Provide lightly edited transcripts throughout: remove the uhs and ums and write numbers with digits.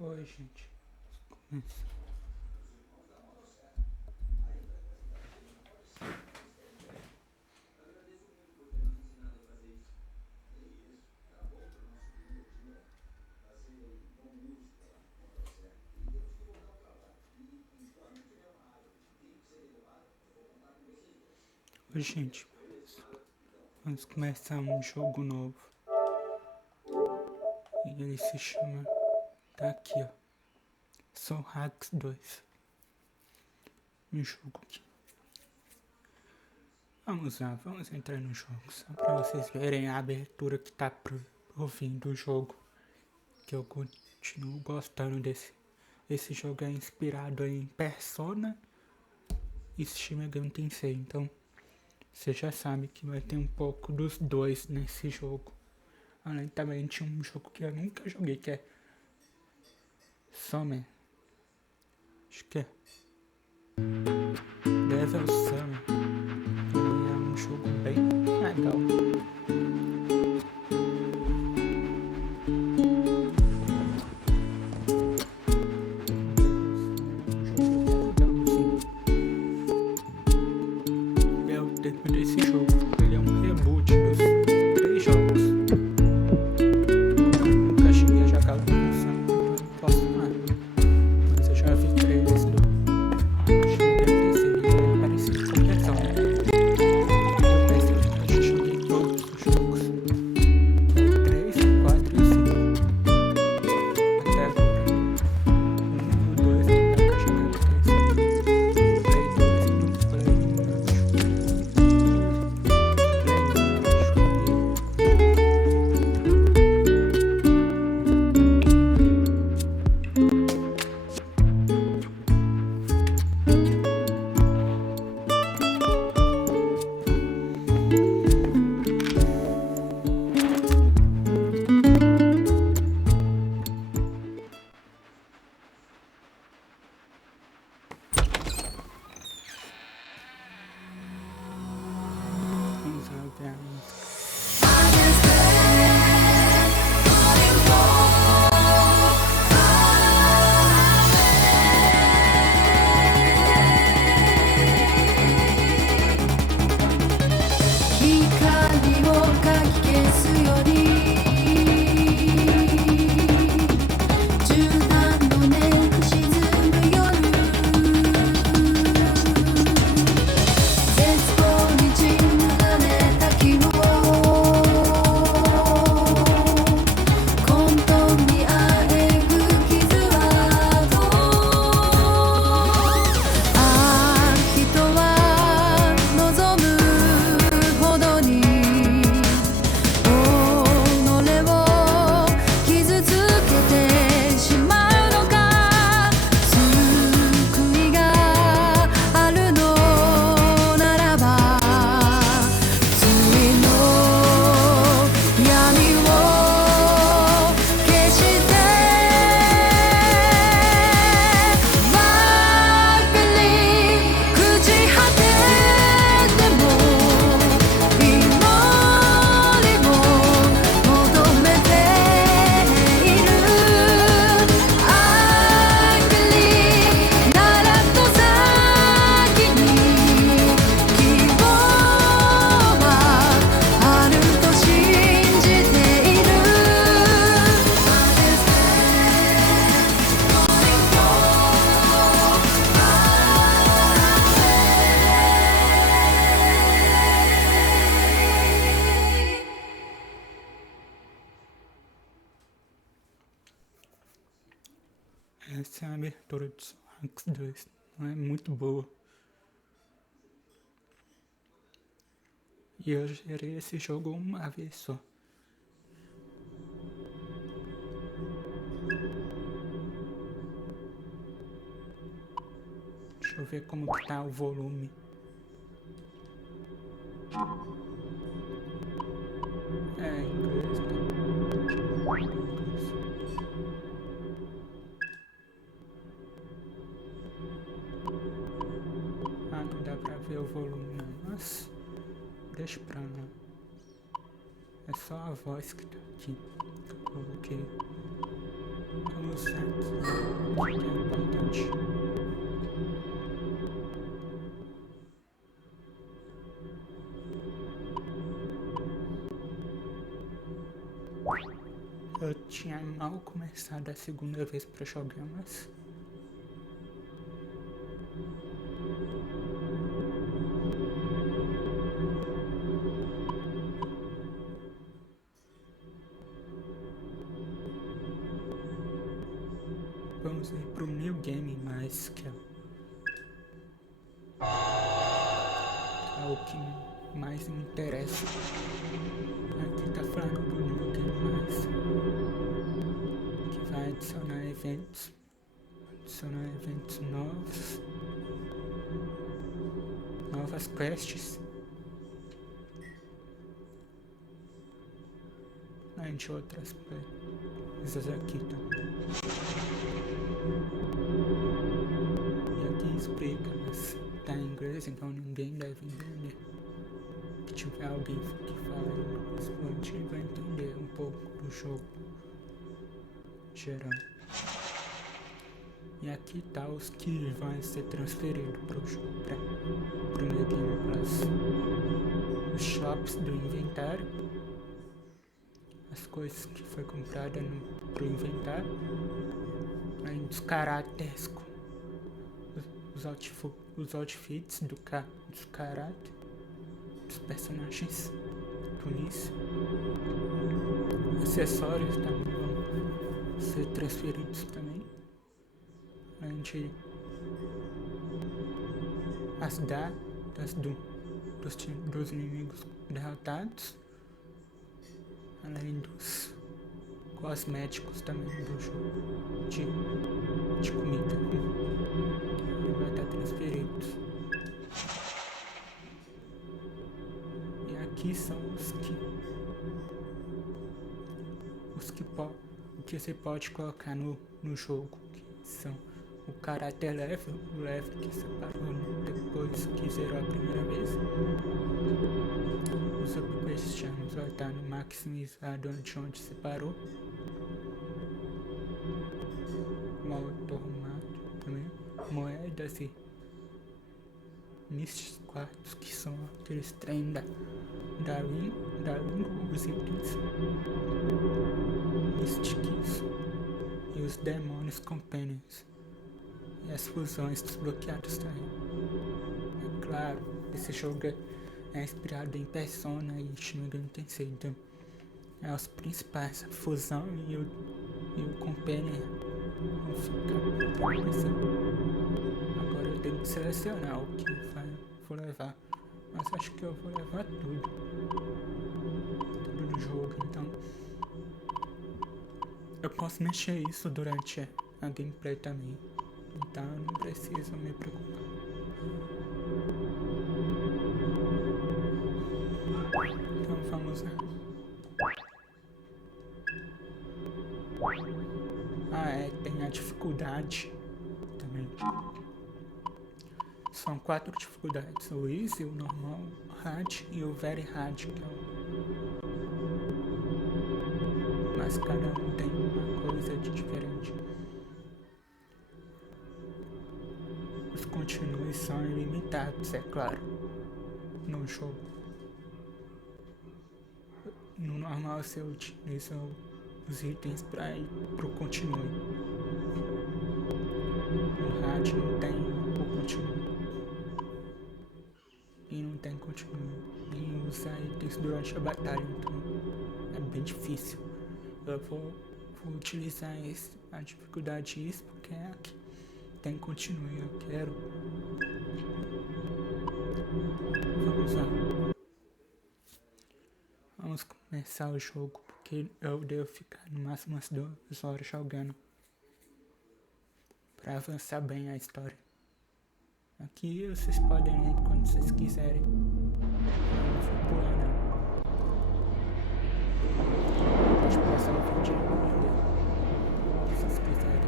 Oi, gente. Começa. Oi, gente. Vamos começar um jogo novo. E ele se chama... Tá aqui, ó. São Hacks 2. Um jogo aqui. Vamos lá, vamos entrar no jogo. Só pra vocês verem a abertura que tá pro fim do jogo. Que eu continuo gostando desse. Esse jogo é inspirado em Persona e Shin Megami Tensei. Então, você já sabe que vai ter um pouco dos dois nesse jogo. Além também de um jogo que eu nunca joguei, que é Summer. Acho que é Devil Summer. É um jogo bem legal. É o termo desse jogo. Ele é um reboot dos 3 jogos. Nunca cheguei a jogar o Devil Summer, então não posso falar. Mas eu já vi trailers do Shin Megami Tensei. Ele é parecido com o Persona. Eu pensei que eu joguei todos os jogos. 3, 4 e 5. Até agora. 1 e o 2 eu nunca joguei o 3. Play 2 e no Play 1 eu joguei. Vamos lá ver a música. Essa é a abertura do Hacks 2. Não é muito boa. E eu zerei esse jogo uma vez só. Deixa eu ver como que tá o volume. É, em inglês, tá? Inglês. Ah, não dá pra ver o volume não, mas deixa pra lá. É só a voz que tá aqui. Eu coloquei. A vamos aqui, que é importante. Eu tinha mal começado a segunda vez pra jogar, mas vamos ir pro New Game mais, que é o que mais me interessa. Aqui tá falando do New Game mais, que vai adicionar eventos novos, novas quests, além de outras coisas aqui também. E aqui explica, mas tá em inglês, então ninguém deve entender. Se tiver alguém que fala inglês fluente, vai entender um pouco do jogo geral. E aqui tá os que vão ser transferidos pro jogo, pro meu Game Plus. Os shops do inventário, as coisas que foi comprada pro inventário, além dos caráteres, os outfits dos caráteres, dos personagens do início. Acessórios também vão ser transferidos também, além de as datas dos inimigos derrotados, além dos cosméticos também do jogo de comida, vai estar transferidos. E aqui são o que você pode colocar no jogo, que são o caráter level, o level que separou depois que zerou a primeira vez. Os upgrades vai estar no maximizado onde separou. Automado também, moedas e mistos quartos, que são aqueles trem da língua, os itens místicos e os demônios companions e as fusões desbloqueadas também. É claro, esse jogo é inspirado em Persona e Shin Megami Tensei, então é os principais, a fusão e o companion vão ficar assim. Agora eu tenho que selecionar o que vou levar, mas acho que eu vou levar tudo do jogo, então eu posso mexer isso durante a gameplay também, então eu não preciso me preocupar. Então vamos lá. Tem a dificuldade também. São 4 dificuldades: o Easy, o Normal, o Hard e o Very Hard, que é mas cada um tem uma coisa de diferente. Os continues são ilimitados, é claro, no jogo. No normal você utiliza os itens para ir pro continue. No hard não tem o continue. E não tem continue. E usar itens durante a batalha, então é bem difícil. Eu vou utilizar a dificuldade isso porque é aqui. Tem continue, eu quero. Vamos lá. Vamos começar o jogo, porque eu devo ficar no máximo umas 2 horas jogando pra avançar bem a história. Aqui vocês podem ir quando vocês quiserem. Eu não vou pular não. Pode passar o vídeo aí, se vocês quiserem.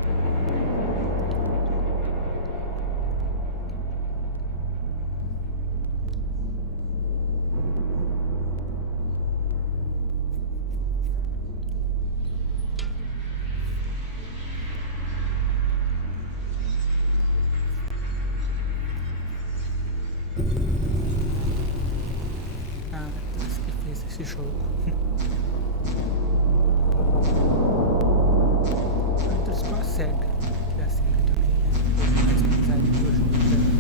esse jogo. Outros com a SEGA, que a SEGA também é um pouco mais pesada que o jogo dela.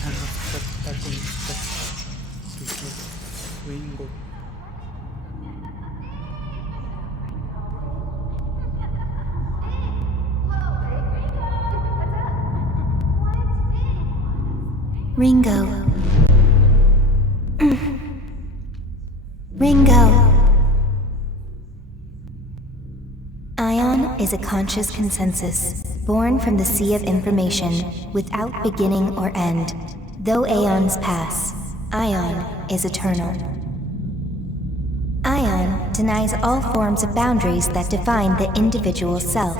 A nossa protagonista do jogo, Ringo. Ringo. Ringo. Ion is a conscious consensus, born from the sea of information, without beginning or end. Though aeons pass, Ion is eternal. Ion denies all forms of boundaries that define the individual self.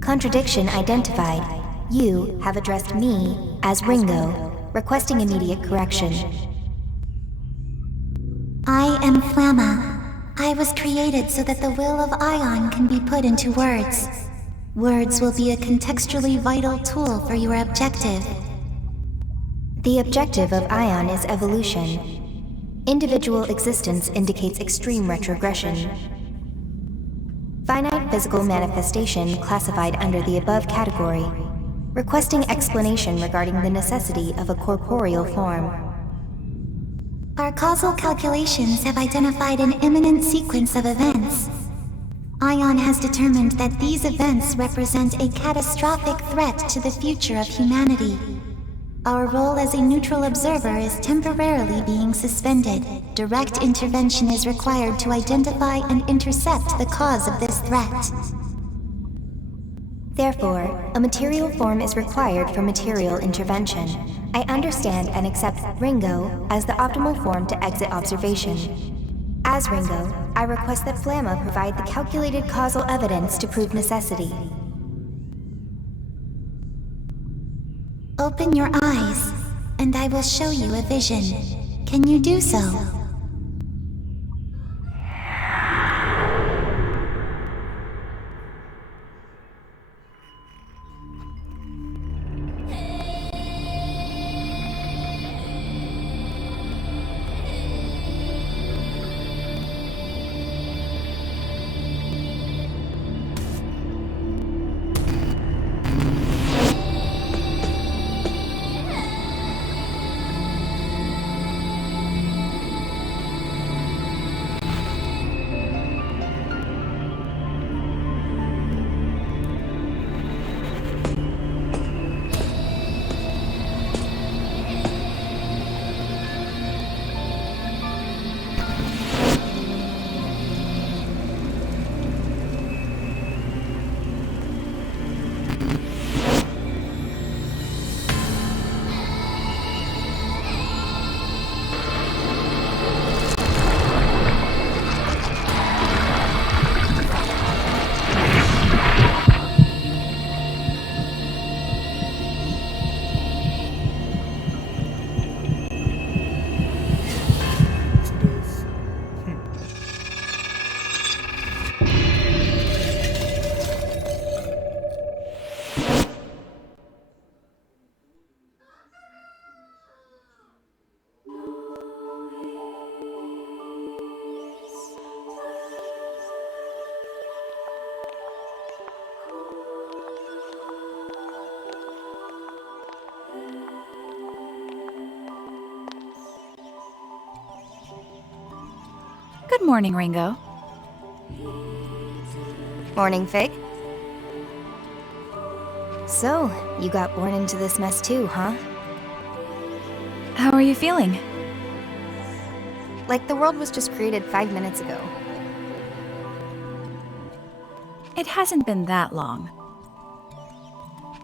Contradiction identified. You have addressed me as Ringo, requesting immediate correction. I am Flamma. I was created so that the will of Ion can be put into words. Words will be a contextually vital tool for your objective. The objective of Ion is evolution. Individual existence indicates extreme retrogression. Finite physical manifestation classified under the above category, requesting explanation regarding the necessity of a corporeal form. Our causal calculations have identified an imminent sequence of events. Ion has determined that these events represent a catastrophic threat to the future of humanity. Our role as a neutral observer is temporarily being suspended. Direct intervention is required to identify and intercept the cause of this threat. Therefore, a material form is required for material intervention. I understand and accept Ringo as the optimal form to exit observation. As Ringo, I request that Flamma provide the calculated causal evidence to prove necessity. Open your eyes, and I will show you a vision. Can you do so? Good morning, Ringo. Morning, Fig. So, you got born into this mess too, huh? How are you feeling? Like the world was just created 5 minutes ago. It hasn't been that long.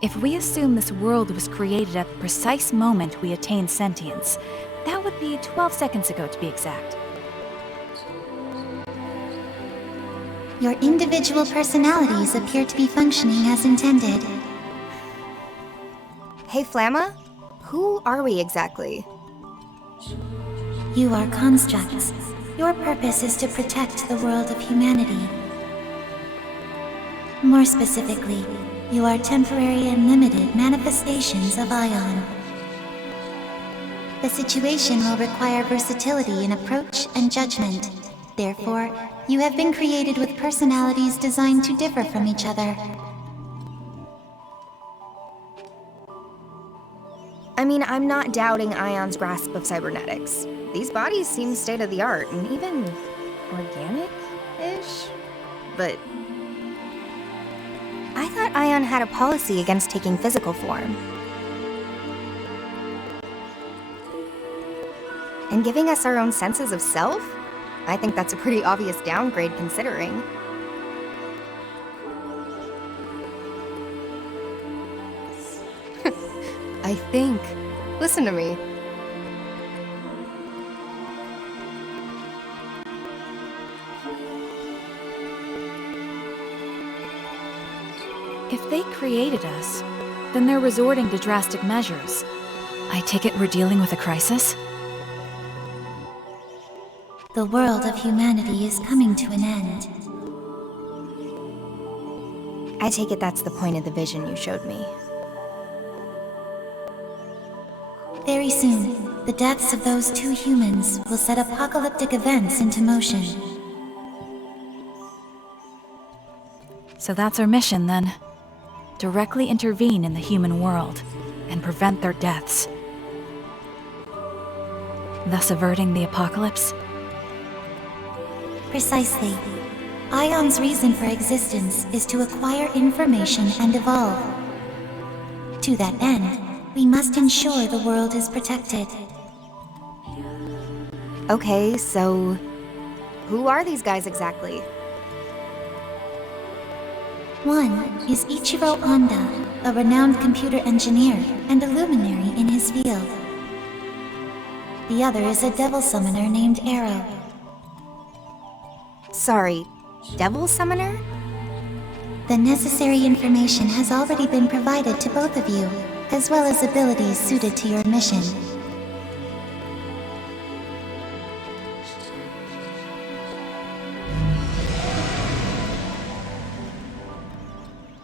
If we assume this world was created at the precise moment we attained sentience, that would be 12 seconds ago to be exact. Your individual personalities appear to be functioning as intended. Hey, Flamma? Who are we exactly? You are constructs. Your purpose is to protect the world of humanity. More specifically, you are temporary and limited manifestations of Ion. The situation will require versatility in approach and judgment. Therefore, you have been created with personalities designed to differ from each other. I mean, I'm not doubting Ion's grasp of cybernetics. These bodies seem state-of-the-art and even organic-ish? But I thought Ion had a policy against taking physical form. And giving us our own senses of self? I think that's a pretty obvious downgrade considering. I think. Listen to me. If they created us, then they're resorting to drastic measures. I take it we're dealing with a crisis? The world of humanity is coming to an end. I take it that's the point of the vision you showed me. Very soon, the deaths of those two humans will set apocalyptic events into motion. So that's our mission then. Directly intervene in the human world and prevent their deaths. Thus averting the apocalypse? Precisely. Ion's reason for existence is to acquire information and evolve. To that end, we must ensure the world is protected. Okay, so who are these guys exactly? One is Ichiro Honda, a renowned computer engineer and a luminary in his field. The other is a devil summoner named Arrow. Sorry, Devil Summoner? The necessary information has already been provided to both of you, as well as abilities suited to your mission.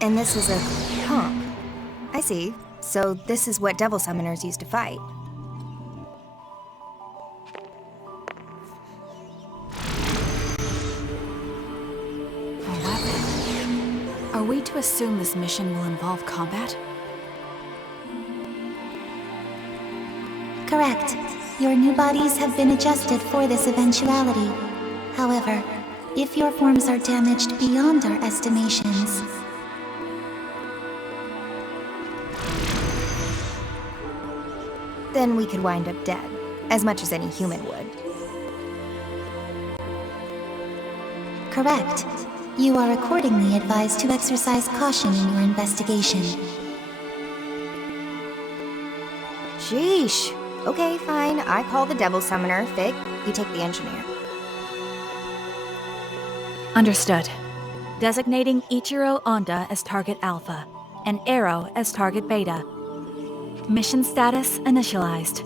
And this is a comp. I see. So this is what Devil Summoners used to fight. A weapon. Are we to assume this mission will involve combat? Correct. Your new bodies have been adjusted for this eventuality. However, if your forms are damaged beyond our estimations, Then we could wind up dead, as much as any human would. correct. You are accordingly advised to exercise caution in your investigation. Sheesh. Okay, fine. I call the Devil Summoner. Fig, you take the Engineer. Understood. Designating Ichiro Honda as target Alpha, and Arrow as target Beta. Mission status initialized.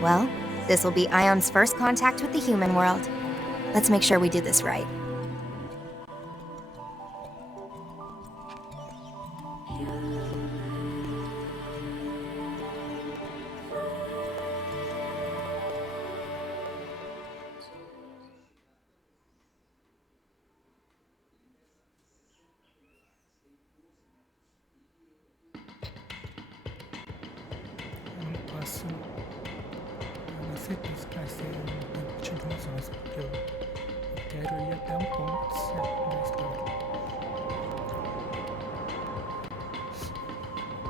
Well, this will be Ion's first contact with the human world. Let's make sure we do this right. Eu não posso. Eu não sei se vai ser continuações, porque eu quero ir até um ponto certo da história.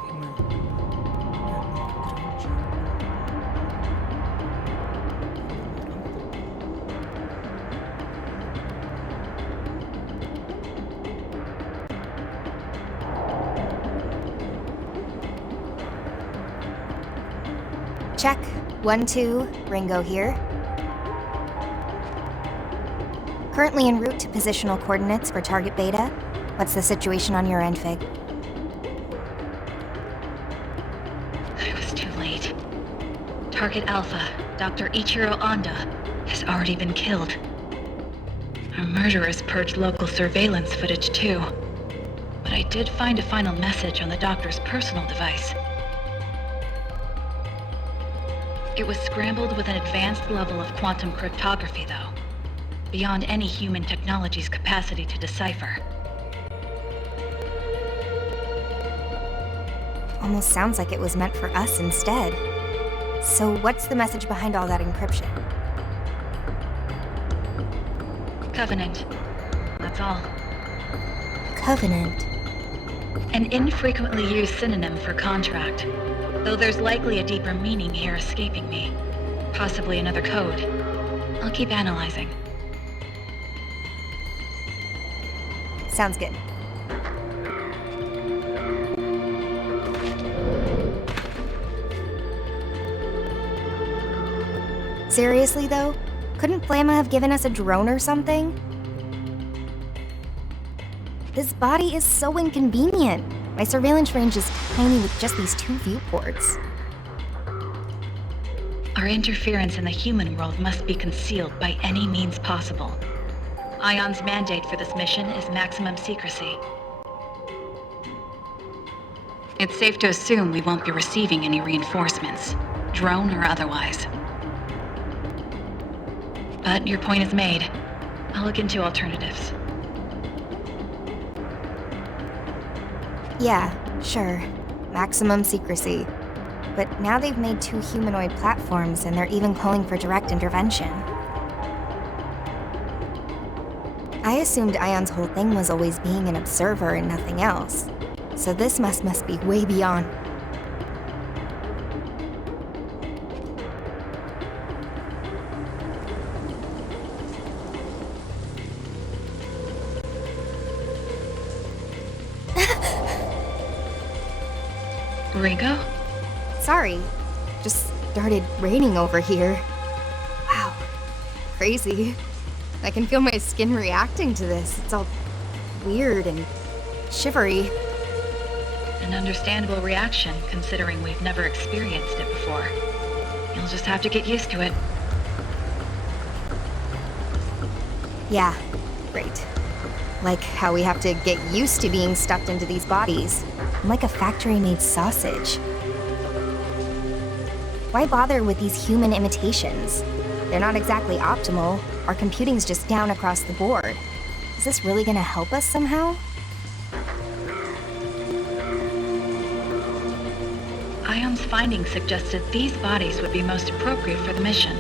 Não é muito grande. Demora um pouco. Check. 1, 2, Ringo here. Currently en route to positional coordinates for target Beta. What's the situation on your end, Fig? I was too late. Target Alpha, Dr. Ichiro Anda, has already been killed. Our murderers purged local surveillance footage too. But I did find a final message on the doctor's personal device. It was scrambled with an advanced level of quantum cryptography, though. Beyond any human technology's capacity to decipher. Almost sounds like it was meant for us instead. So what's the message behind all that encryption? Covenant. That's all. Covenant. An infrequently used synonym for contract. Though there's likely a deeper meaning here escaping me. Possibly another code. I'll keep analyzing. Sounds good. Seriously, though? Couldn't Flamma have given us a drone or something? This body is so inconvenient. My surveillance range is tiny with just these 2 viewports. Our interference in the human world must be concealed by any means possible. ION's mandate for this mission is maximum secrecy. It's safe to assume we won't be receiving any reinforcements, drone or otherwise. But your point is made. I'll look into alternatives. Yeah, sure. Maximum secrecy. But now they've made 2 humanoid platforms and they're even calling for direct intervention. I assumed Ion's whole thing was always being an observer and nothing else. So this must be way beyond. Ringo? Sorry. Just started raining over here. Wow. Crazy. I can feel my skin reacting to this. It's all weird and shivery. An understandable reaction, considering we've never experienced it before. You'll just have to get used to it. Yeah, great. Like how we have to get used to being stuffed into these bodies. I'm like a factory-made sausage. Why bother with these human imitations? They're not exactly optimal. Our computing's just down across the board. Is this really gonna help us somehow? Ion's findings suggested these bodies would be most appropriate for the mission.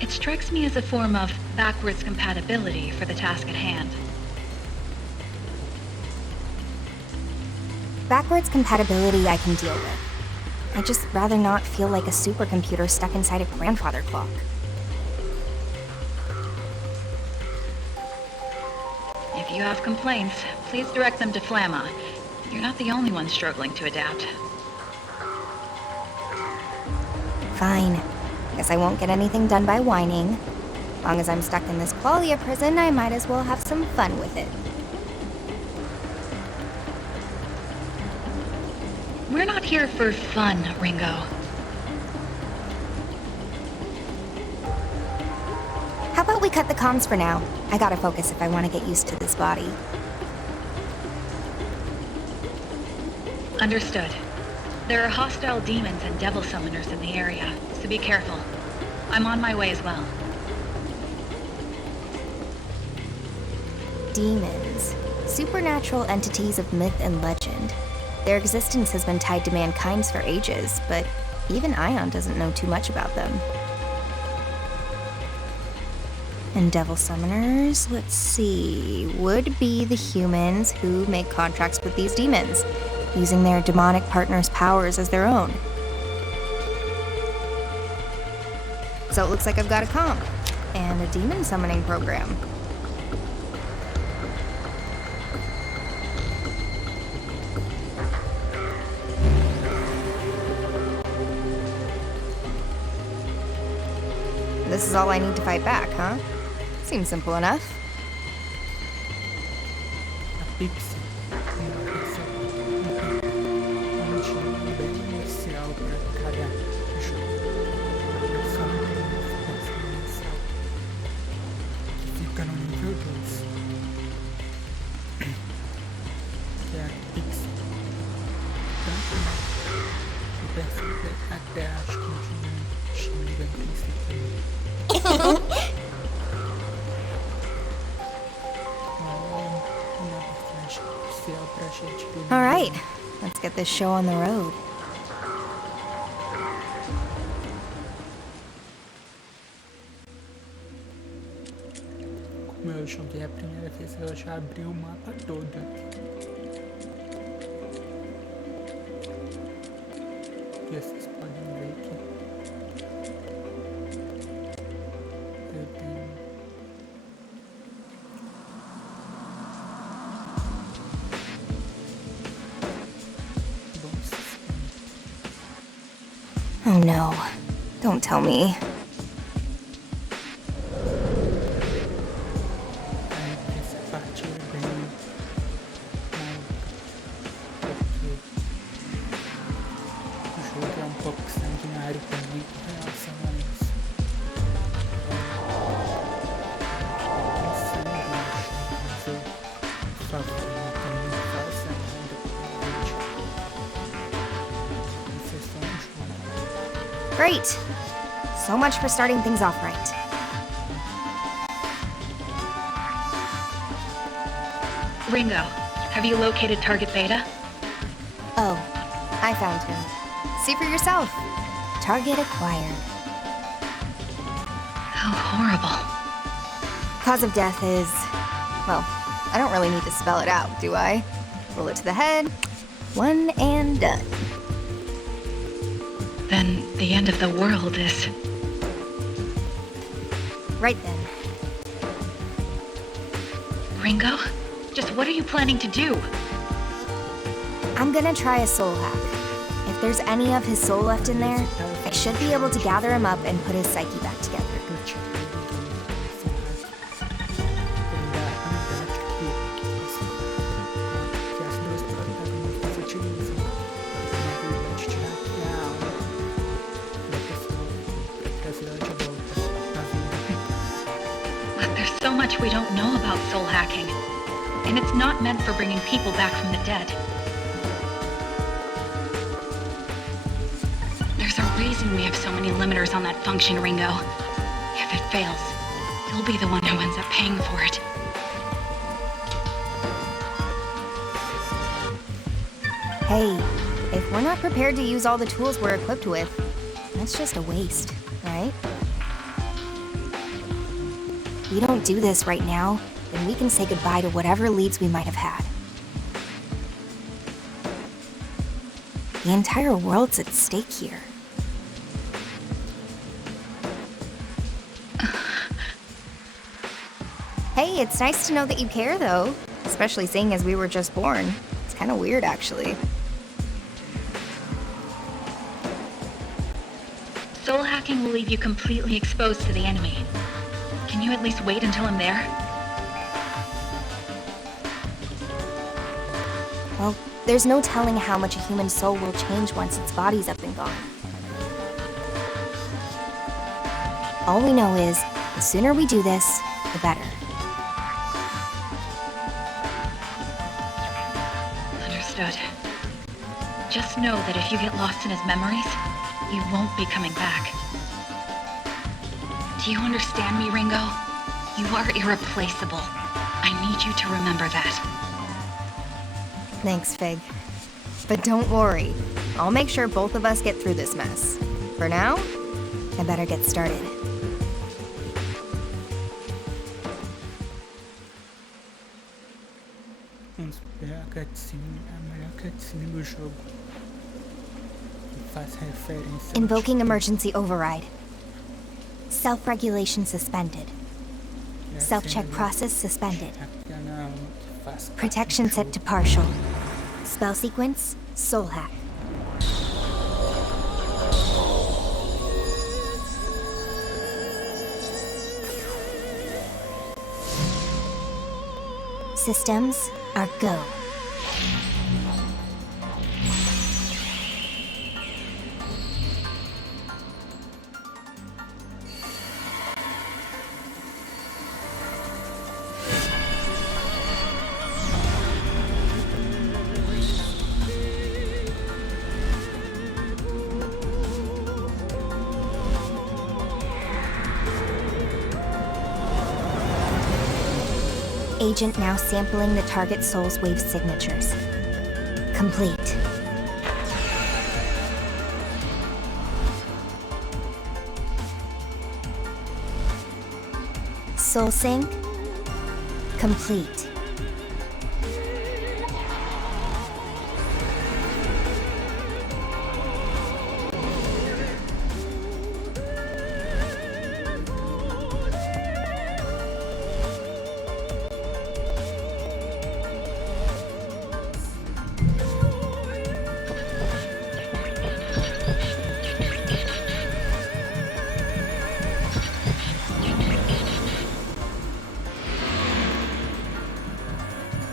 It strikes me as a form of backwards compatibility for the task at hand. Backwards compatibility I can deal with. I'd just rather not feel like a supercomputer stuck inside a grandfather clock. If you have complaints, please direct them to Flamma. You're not the only one struggling to adapt. Fine. Guess I won't get anything done by whining. As long as I'm stuck in this qualia prison, I might as well have some fun with it. We're not here for fun, Ringo. How about we cut the comms for now? I gotta focus if I want to get used to this body. Understood. There are hostile demons and devil summoners in the area, so be careful. I'm on my way as well. Demons. Supernatural entities of myth and legend. Their existence has been tied to mankind's for ages, but even Ion doesn't know too much about them. And devil summoners, let's see, would be the humans who make contracts with these demons, using their demonic partner's powers as their own. So it looks like I've got a comp, and a demon summoning program. this is all I need to fight back, huh? Seems simple enough. A Pixie é um time bem inicial para cada jogo. Só não tem uma diferença inicial que fica no nível 2. Que é a Pixie. Tanto o personagem até acho que tinha bem principalmente. All right, let's get this show on the road. Como eu joguei a primeira vez, eu já abri o mapa todo. E vocês podem ver que eu tenho bom sistema. Oh no, don't tell me. Aí essa parte é bem maluca, porque o jogo é um pouco sanguinário também com relação a isso. Tem sangue no chão, mas eu, por favor, não faça nada com o vídeo. Isso é só um jogo. Great! So much for starting things off right. Ringo, have you located Target Beta? Oh, I found him. See for yourself. Target acquired. How horrible. Cause of death is... well, I don't really need to spell it out, do I? Bullet to the head. One and done. Then the end of the world is... Right then. Ringo? Just what are you planning to do? I'm gonna try a soul hack. If there's any of his soul left in there, I should be able to gather him up and put his psyche back together. Eu tinha perdido a habilidade que as duas protagonistas utilizam. Uma habilidade de hackear a alma da pessoa para trazer ela de volta à vida. But there's so much we don't know about soul hacking. And it's not meant for bringing people back from the dead. There's a reason we have so many limiters on that function, Ringo. If it fails, you'll be the one who ends up paying for it. Hey, if we're not prepared to use all the tools we're equipped with, that's just a waste, right? If we don't do this right now, then we can say goodbye to whatever leads we might have had. The entire world's at stake here. Hey, it's nice to know that you care, though. Especially seeing as we were just born. It's kind of weird, actually. Soul hacking will leave you completely exposed to the enemy. Can you at least wait until I'm there? Well, there's no telling how much a human soul will change once its body's up and gone. All we know is, the sooner we do this, the better. Understood. Just know that if you get lost in his memories, you won't be coming back. Do you understand me, Ringo? You are irreplaceable. I need you to remember that. Thanks, Fig. But don't worry, I'll make sure both of us get through this mess. For now, I better get started. Vamos ver a cutscene, a melhor cutscene do jogo. Que faz referência ao Invoking emergency override. Self-regulation suspended. que é a Self-check cena process suspended. hackear na alma que faz parte Protection do set jogo. to partial. Spell sequence, soul hack. Systems are go. Agent now sampling the target soul's wave signatures. Complete. Soul sync. Complete.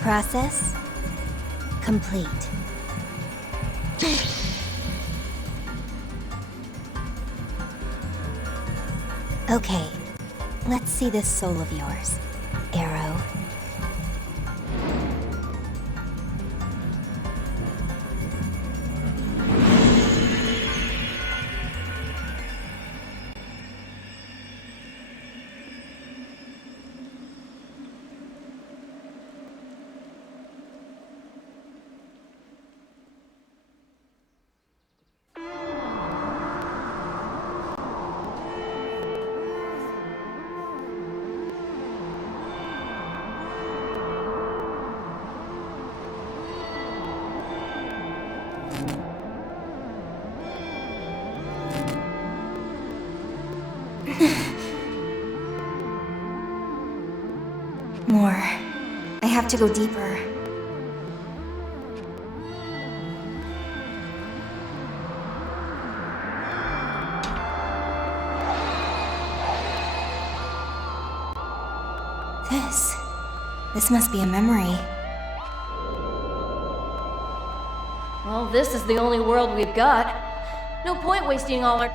Process complete. Okay, let's see this soul of yours, Arrow. More. I have to go deeper. This must be a memory. Well, this is the only world we've got. No point wasting all our...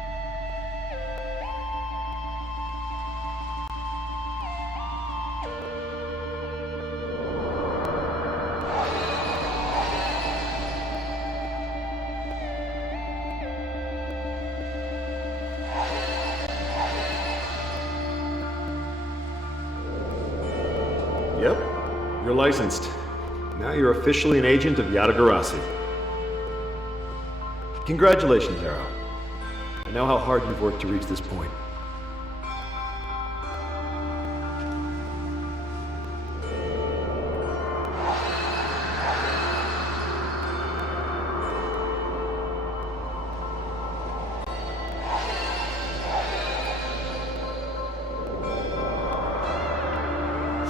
Yep, you're licensed. Now you're officially an agent of Yadagarasi. Congratulations, Arrow. I know how hard you've worked to reach this point.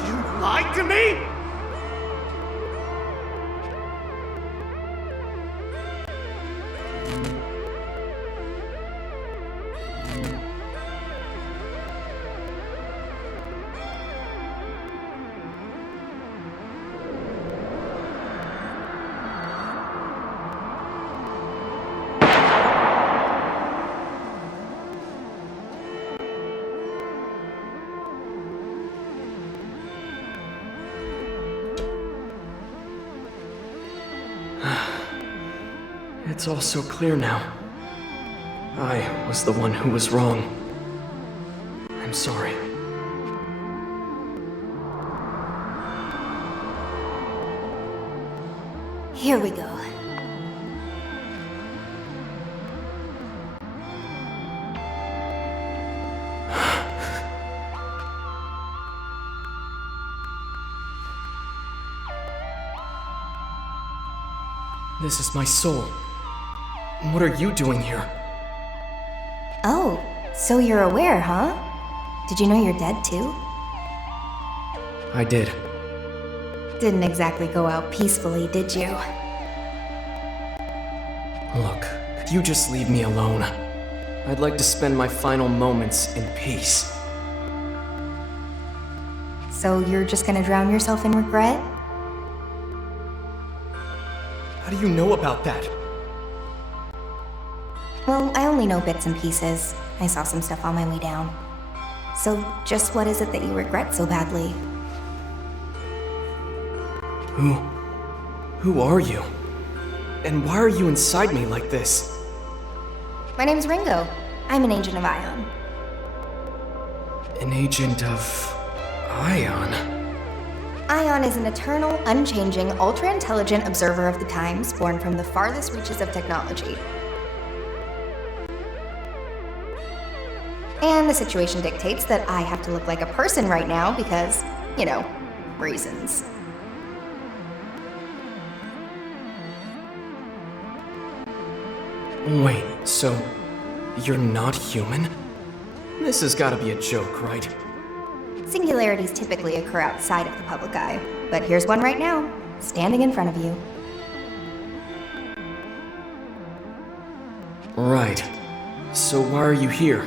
You lied to me?! It's all so clear now. I was the one who was wrong. I'm sorry. Here we go. This is my soul. What are you doing here? Oh, so you're aware, huh? Did you know you're dead too? I did. Didn't exactly go out peacefully, did you? Look, could you just leave me alone? I'd like to spend my final moments in peace. So you're just gonna drown yourself in regret? How do you know about that? Well, I only know bits and pieces. I saw some stuff on my way down. So, just what is it that you regret so badly? Who are you? And why are you inside me like this? My name's Ringo. I'm an agent of Ion. An agent of... Ion? Ion is an eternal, unchanging, ultra-intelligent observer of the times, born from the farthest reaches of technology. And the situation dictates that I have to look like a person right now because, you know, reasons. Wait, so... you're not human? This has gotta be a joke, right? Singularities typically occur outside of the public eye, but here's one right now, standing in front of you. Right. So why are you here?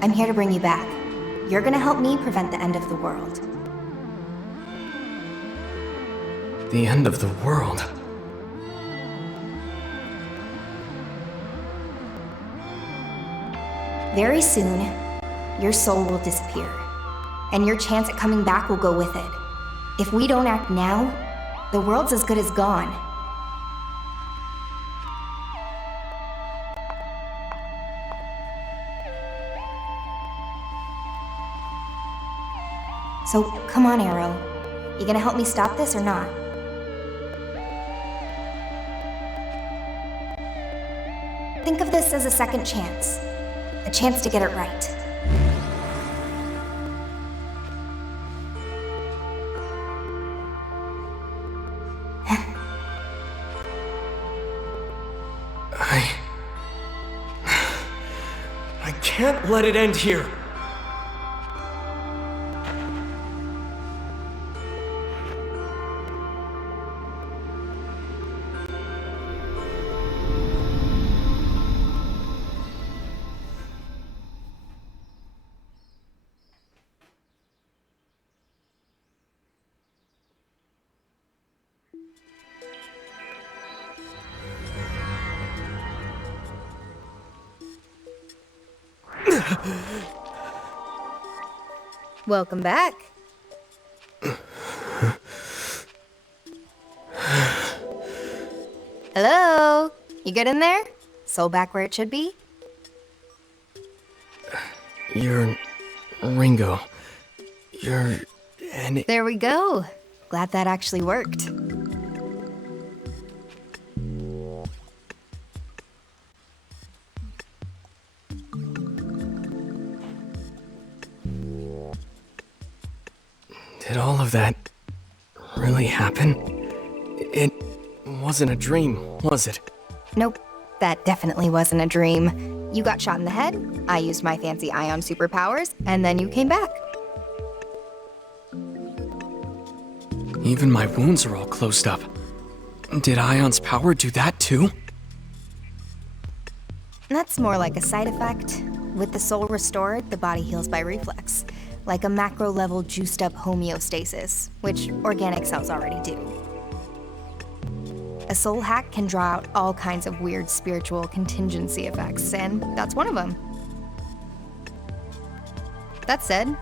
I'm here to bring you back. You're gonna help me prevent the end of the world. The end of the world? Very soon, your soul will disappear, and your chance at coming back will go with it. If we don't act now, the world's as good as gone. So, come on, Arrow. You gonna help me stop this or not? Think of this as a second chance. A chance to get it right. I can't let it end here. Welcome back. Hello? You good in there? Soul back where it should be? You're... Ringo. You're... There we go. Glad that actually worked. Did all of that really happen? It wasn't a dream, was it? Nope, that definitely wasn't a dream. You got shot in the head, I used my fancy Ion superpowers, and then you came back. Even my wounds are all closed up. Did Ion's power do that too? That's more like a side effect. With the soul restored, the body heals by reflex. Like a macro-level juiced-up homeostasis, which organic cells already do. A soul hack can draw out all kinds of weird spiritual contingency effects, and that's one of them. That said,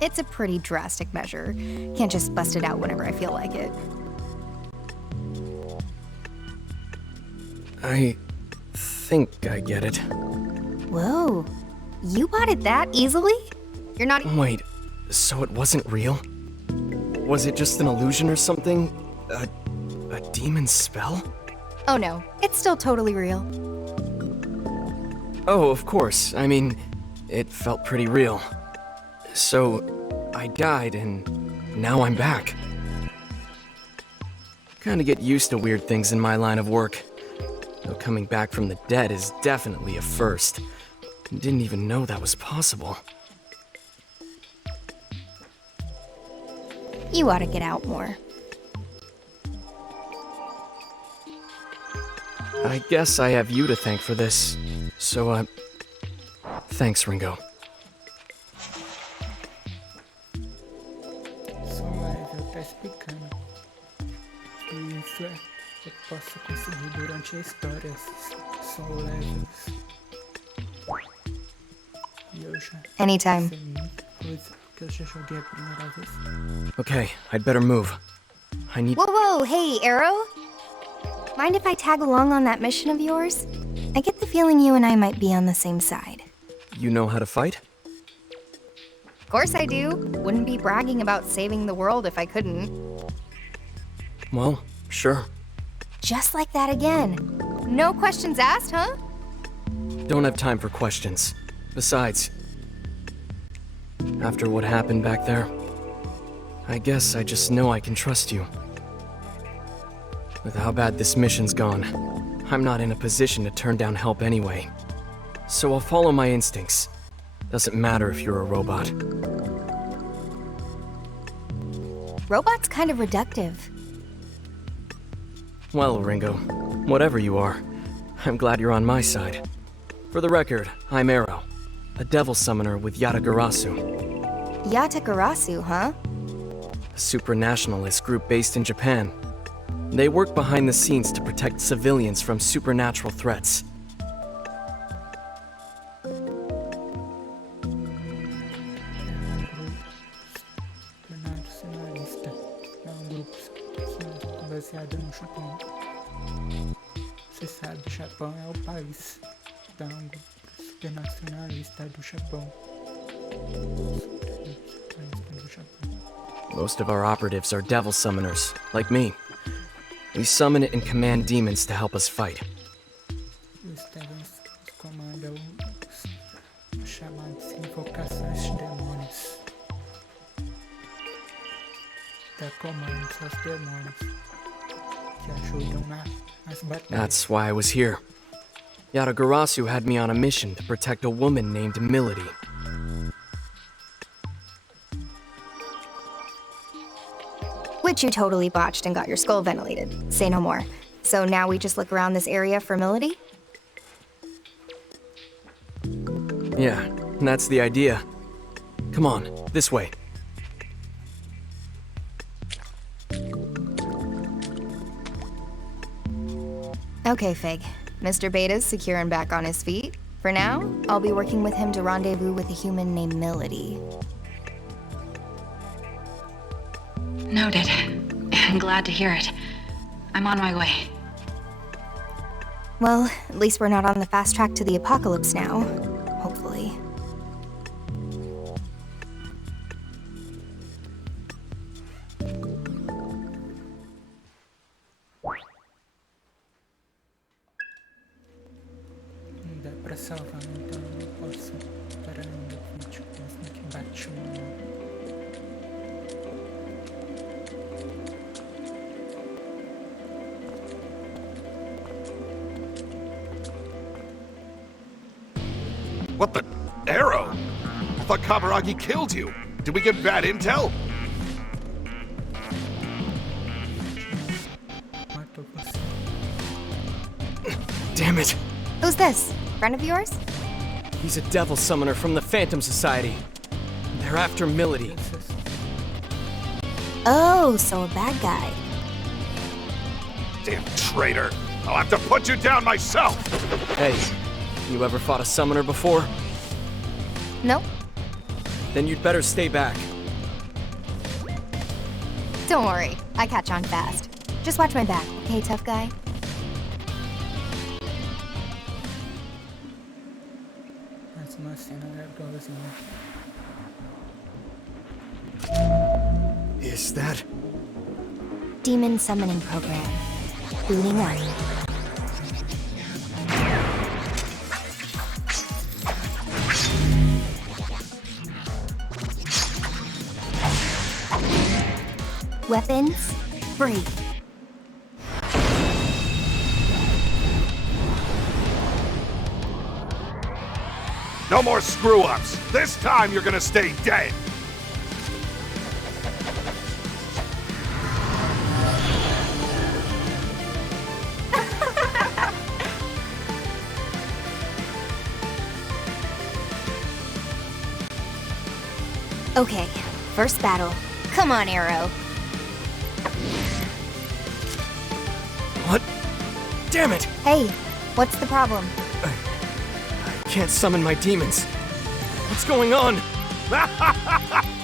it's a pretty drastic measure. Can't just bust it out whenever I feel like it. I think I get it. Whoa, you bought it that easily? You're not— Wait, so it wasn't real? Was it just an illusion or something? A demon spell? Oh no, it's still totally real. Oh, of course. I mean, it felt pretty real. So, I died and now I'm back. Kinda get used to weird things in my line of work. Though coming back from the dead is definitely a first. Didn't even know that was possible. You ought to get out more. I guess I have you to thank for this. So, thanks, Ringo. Só live, eu tá explicando. Isso é. eu posso conseguir durante a história esses soul levels. E eu já Anytime. sei muita coisa que eu já joguei a primeira vez. Okay, I'd better move. I need. Whoa, whoa, hey, Arrow? Mind if I tag along on that mission of yours? I get the feeling you and I might be on the same side. You know how to fight? Of course I do. Wouldn't be bragging about saving the world if I couldn't. Well, sure. Just like that again. No questions asked, huh? Don't have time for questions. Besides, after what happened back there, I guess I just know I can trust you. With how bad this mission's gone, I'm not in a position to turn down help anyway. So I'll follow my instincts. Doesn't matter if you're a robot. Robot's kind of reductive. Well, Ringo, whatever you are, I'm glad you're on my side. For the record, I'm Arrow, a devil summoner with Yatagarasu, Yatagarasu, huh? a supranationalist group based in Japan. They work behind the scenes to protect civilians from supernatural threats. Internacionalista. É um grupo baseado no Japão. Você sabe, o Japão é o país. Então, é um grupo supernacionalista do Japão. Supernacionalista do Japão. Most of our operatives are devil summoners, like me. We summon and command demons to help us fight. Os devils comandam os chamados invocações de demônios. Dá comandos aos demônios que ajudam nas batalhas. That's why I was here. Yatagarasu had me on a mission to protect a woman named Milady. Which you totally botched and got your skull ventilated. Say no more. So now we just look around this area for Melody? Yeah, that's the idea. Come on, this way. Okay, Fig. Mr. Beta's secure and back on his feet. For now, I'll be working with him to rendezvous with a human named Melody. Noted. I'm glad to hear it. I'm on my way. Well, at least we're not on the fast track to the apocalypse now. Hopefully. Não dá pra salvar, então eu não posso parar no meu vídeo. Mas aqui embaixo. What the? Arrow? I thought Kaburagi killed you. Did we get bad intel? Matou você. Damn it! Who's this? Friend of yours? He's a devil summoner from the Phantom Society. They're after Milady. Oh, so a bad guy. Damn traitor. I'll have to put you down myself. Hey, you ever fought a summoner before? Nope. Then you'd better stay back. Don't worry, I catch on fast. Just watch my back, okay, tough guy? Mais uma cena legalzinha. Is that? Demon summoning program. Booting up. Weapons free. No more screw-ups. This time you're gonna stay dead. Okay, first battle. Come on, Arrow. What? Damn it! Hey, what's the problem? I can't summon my demons. What's going on?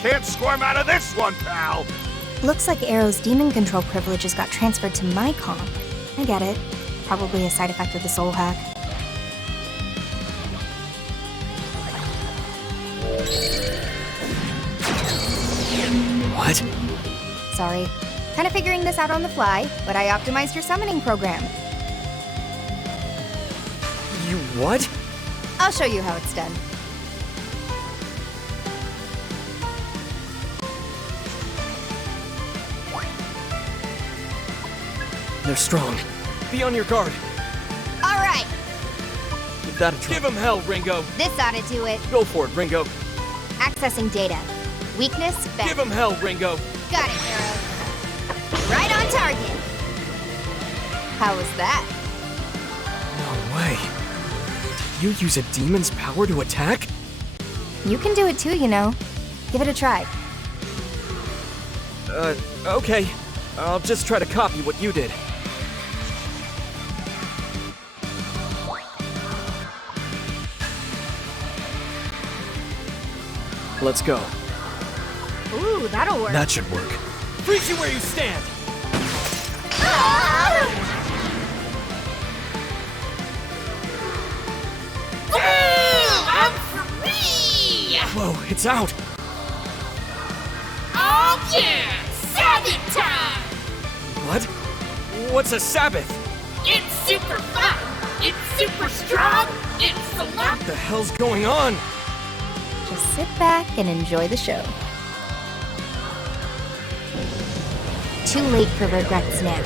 Can't squirm out of this one, pal! Looks like Arrow's demon control privileges got transferred to my comp. I get it. Probably a side effect of the soul hack. What? Sorry. Kinda figuring this out on the fly, but I optimized your summoning program. You what? I'll show you how it's done. They're strong. Be on your guard. Alright, Give that a try. Give him hell, Ringo. this ought to do it. Go for it, Ringo. Accessing data. Weakness, back. Give him hell, Ringo. Got it, Arrow. Right on target. How was that? No way. Did you use a demon's power to attack? You can do it too, you know. Give it a try. Okay. I'll just try to copy what you did. Let's go. Ooh, that'll work. That should work. Freeze you where you stand! I'm free! Whoa, it's out! Oh yeah! Sabbath time! What? What's a Sabbath? It's super fun! It's super strong! It's a lot! What the hell's going on? Just sit back and enjoy the show. Too late for regrets now.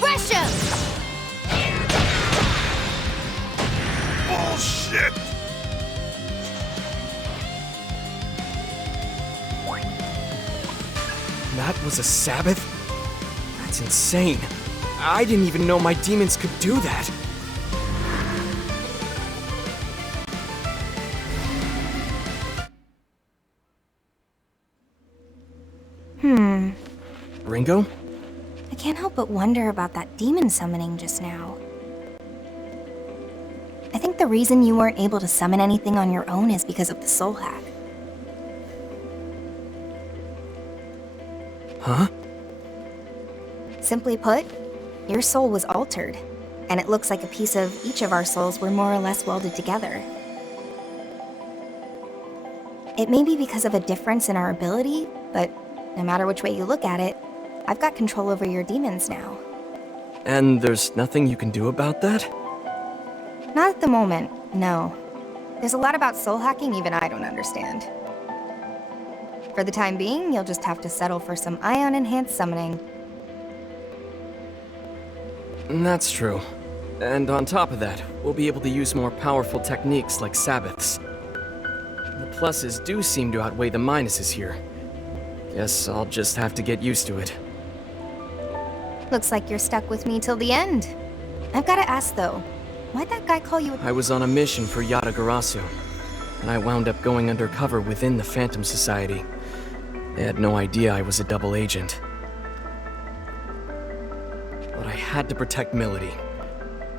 Russia! Bullshit! That was a Sabbath? That's insane. I didn't even know my demons could do that. Ringo? I can't help but wonder about that demon summoning just now. I think the reason you weren't able to summon anything on your own is because of the soul hack. Huh? Simply put, your soul was altered, and it looks like a piece of each of our souls were more or less welded together. It may be because of a difference in our ability, but no matter which way you look at it, I've got control over your demons now. And there's nothing you can do about that? Not at the moment, no. There's a lot about soul hacking even I don't understand. For the time being, you'll just have to settle for some ion-enhanced summoning. That's true. And on top of that, we'll be able to use more powerful techniques like Sabbaths. The pluses do seem to outweigh the minuses here. Guess I'll just have to get used to it. Looks like you're stuck with me till the end. I've gotta ask though, why'd that guy call you a— I was on a mission for Yatagarasu, and I wound up going undercover within the Phantom Society. They had no idea I was a double agent. But I had to protect Milady.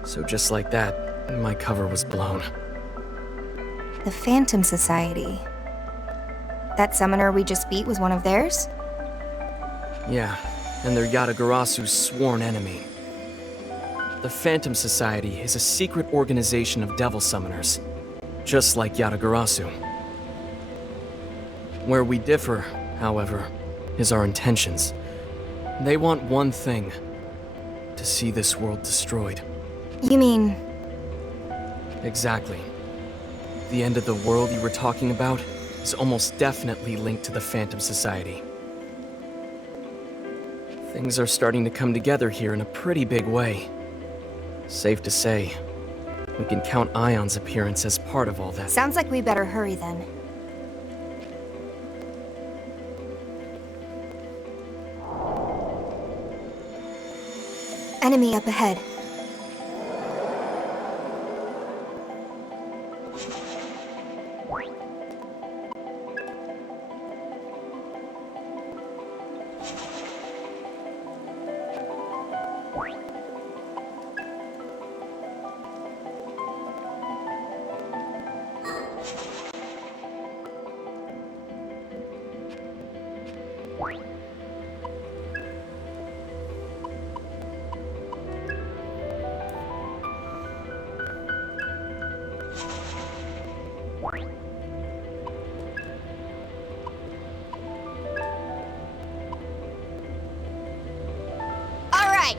So just like that, my cover was blown. The Phantom Society? That summoner we just beat was one of theirs? Yeah, and they're Yatagarasu's sworn enemy. The Phantom Society is a secret organization of devil summoners, just like Yatagarasu. Where we differ, however, is our intentions. They want one thing: to see this world destroyed. You mean... Exactly. The end of the world you were talking about is almost definitely linked to the Phantom Society. Things are starting to come together here in a pretty big way. Safe to say, we can count Ion's appearance as part of all that. Sounds like we better hurry then. Enemy up ahead. All right.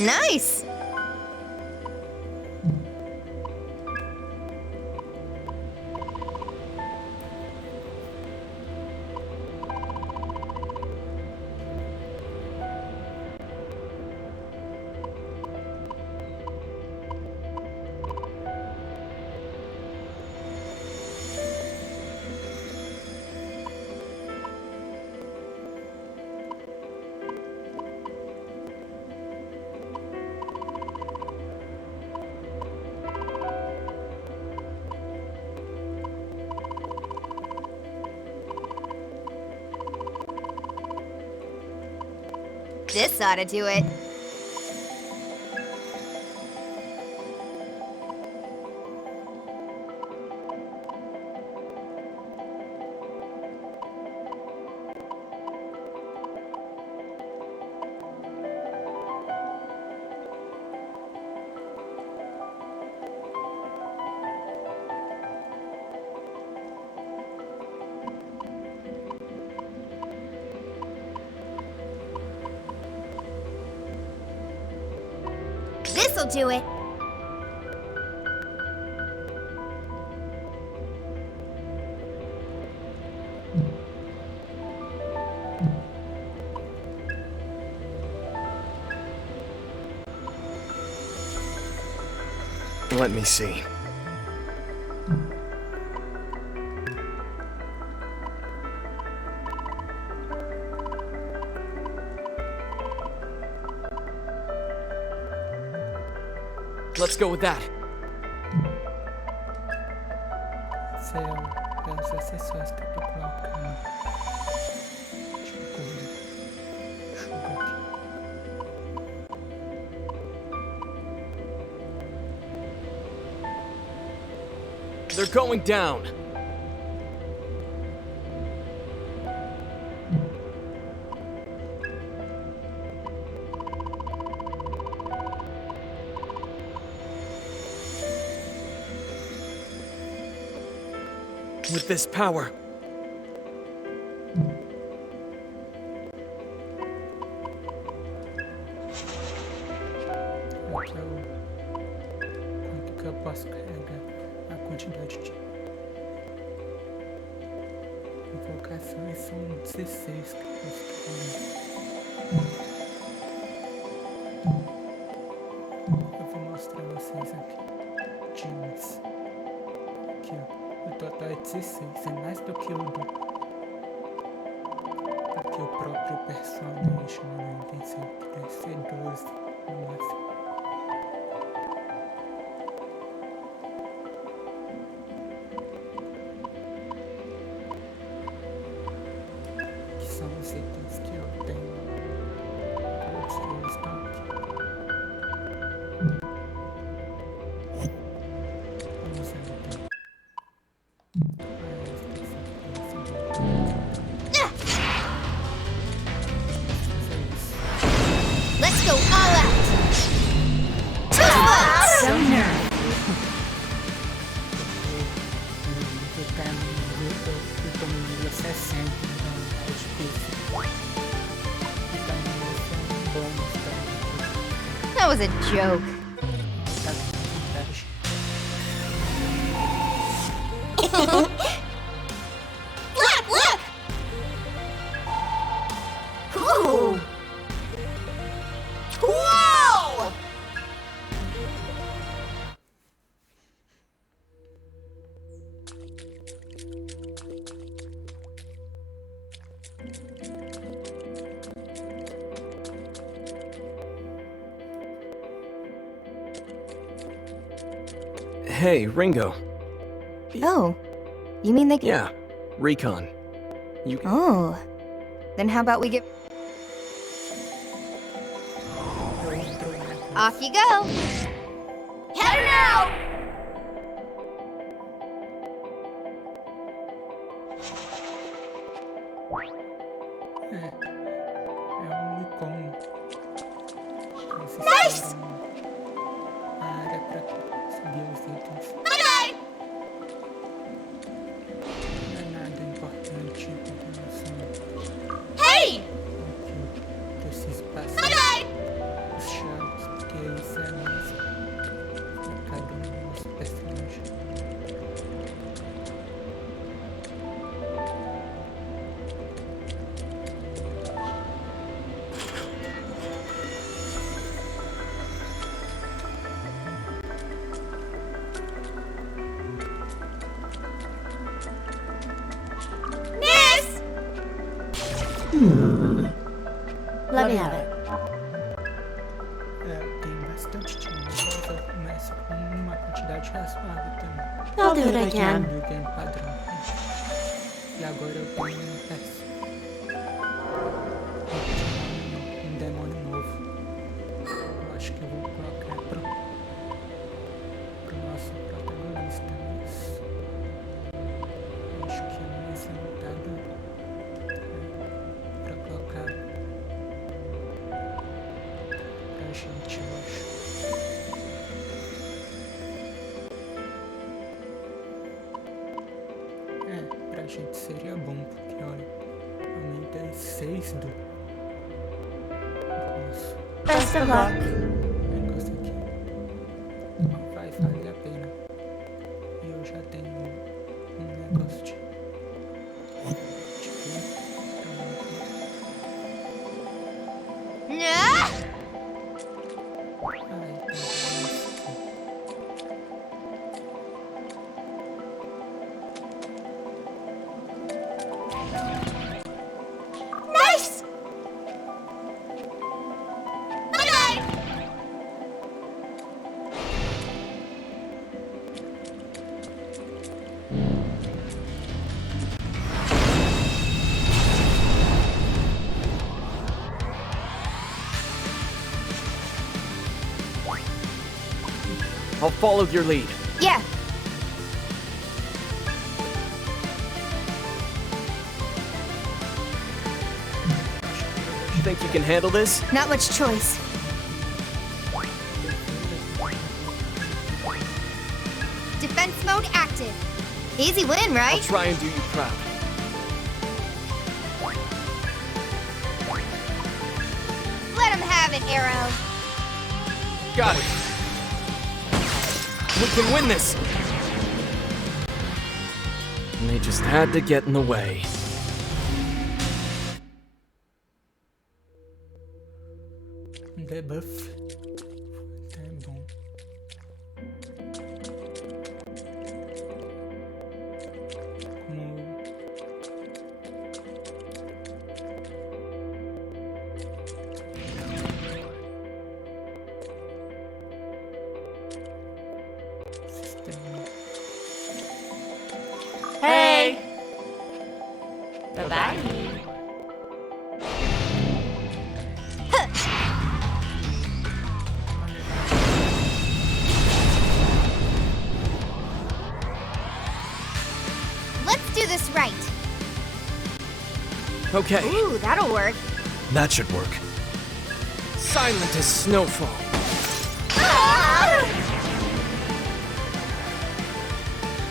Nice. This ought to do it. This'll do it. Let me see. Let's go with that. Esse é os acessórios que eu tô colocando. Deixa eu cobrir. Chuva aqui. They're going down. With this power, Aqui é o quanto que eu posso carregar, a quantidade de invocações são 16 que eu posso carregar. Eu vou mostrar a vocês aqui. Dimas. Aqui, ó. O total é 16, é mais do que o próprio personagem, né? Pensei que deve ser 12 no máximo. Que são os itens que eu tenho. Todos eles estão aqui. Vamos ver então. Let's go all out. So nerve. Eu tô no nível 60, então é difícil. E também eu sou um bônus também. That was a joke. Tá com vantagem. Look, look. Ooh. Whoa! Hey, Ringo. Oh, you mean they can... Yeah, recon. You can... Oh, then how about we get... Off you go! Head out! É um ícone. Nice! A área pra subir os itens. Bye-bye! Não é nada importante em relação Hey! ao que eu preciso passar. Bye-bye! Os chaves, porque isso é mais focado nos personagens. Miss! Let me have it. Tem bastante time, mas eu começo com uma quantidade razoável também. I'll do what I can. Do game padrão. E agora eu tenho um peça. Um demônio novo. Eu acho que eu vou colocar pro nosso protagonista. Mas eu acho que é mais voltado pra colocar pra gente, eu acho. Pra gente seria bom, porque olha, aumenta 6 do nosso Best of luck. negócio aqui. Não vai valer a pena. E eu já tenho um negócio de Nah! Ai, tem isso aqui. Nice! Bye-bye! I'll follow your lead. Yeah, You think you can handle this? not much choice. Defense mode active. Easy win, I'll right? try and do you proud. Let him have it, Arrow. Got it. We can win this. And they just had to get in the way. Debuff. Tá bom. Como sistema. Hey! Bye-bye. Let's do this right. Okay, Ooh, that'll work. that should work. Silent as snowfall.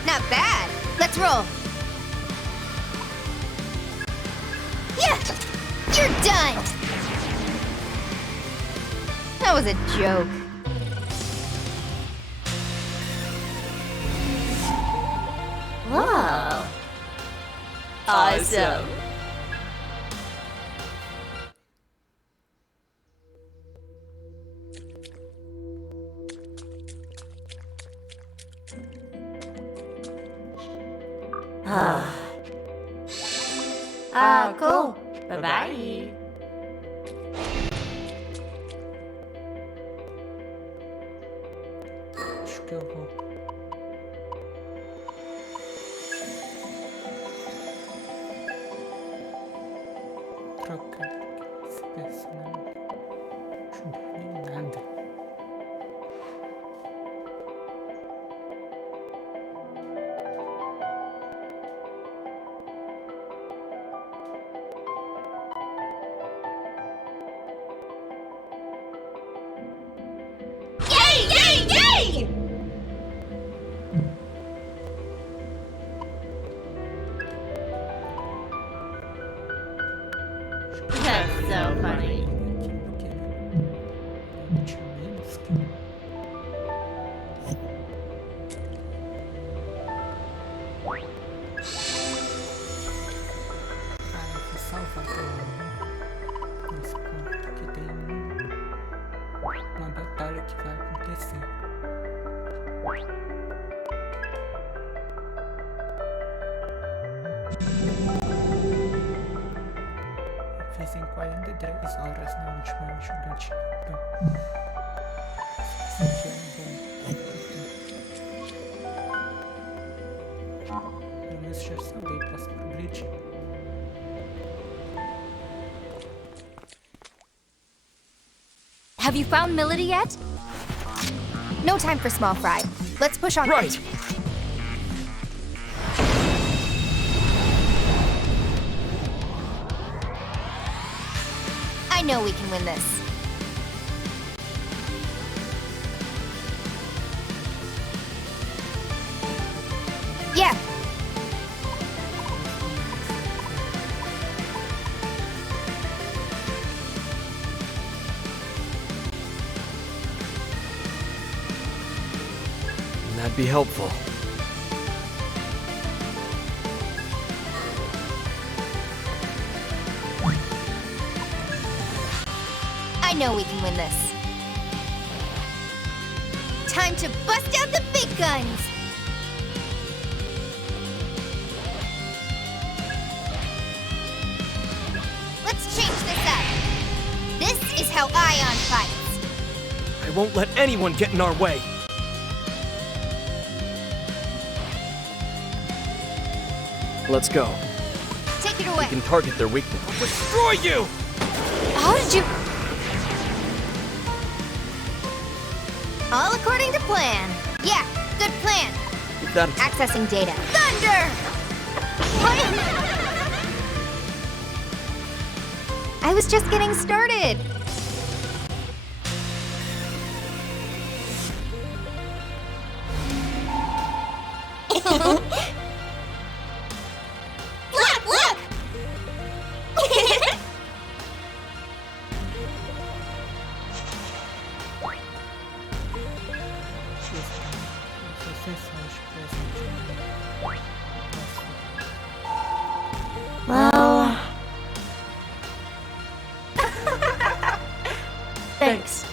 Not bad. Let's roll. Yeah! You're done! That was a joke. Whoa. Awesome. Cool. Bye-bye. Acho que eu vou Nossa, não ajudou nem nada. Yay, yay, yay! That's so funny. Tinha menos que... Ah, eu vou salvar nesse ponto que tem uma batalha que vai acontecer. Eu fiz em 43 horas na última jogatina. Esse aqui é bom. Pelo menos já salvei, posso progredir. Have you found Milady yet? No time for small fry. Let's push on. Right! I know we can win this. Yeah. That'd be helpful. I know we can win this. Time to bust out the big guns! Let's change this up. This is how Ion fights. I won't let anyone get in our way. Let's go. Take it away. We can target their weakness. I'll destroy you! How did you... All according to plan. Yeah, good plan. Give that a Accessing data. Thunder! I was just getting started. Look, look! Well... Thanks.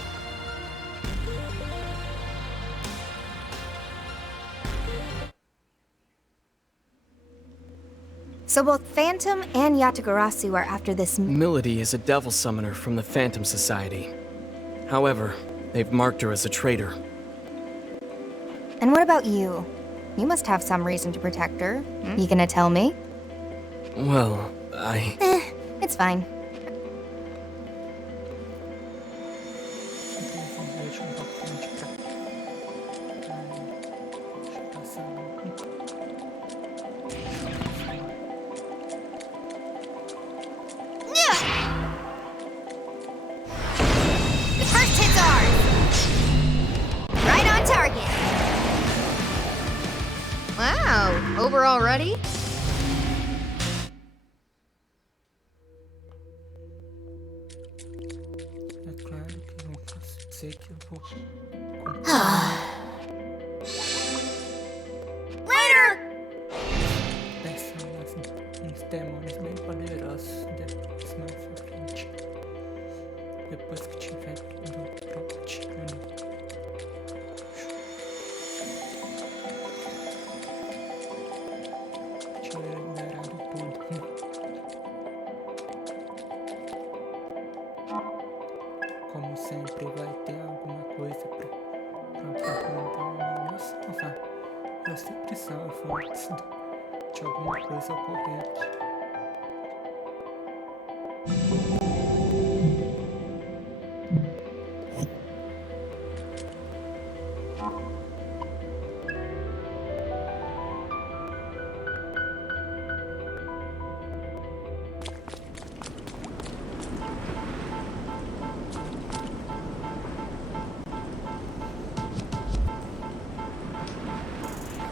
So both Phantom and Yatagarasu are after this... Milady is a devil summoner from the Phantom Society. However, they've marked her as a traitor. And what about you? You must have some reason to protect her. You gonna tell me? Well, It's fine. The first hit's ours! Right on target! Wow, over already? É claro que eu não posso dizer que eu vou... Pensar uns demônios bem poderosos depois mais pra frente. Depois que tiver tudo prontinho ali. Tiver liberado tudo. Como sempre vai ter alguma coisa pra me salvar. Eu sempre salvo antes de alguma coisa ocorrer aqui.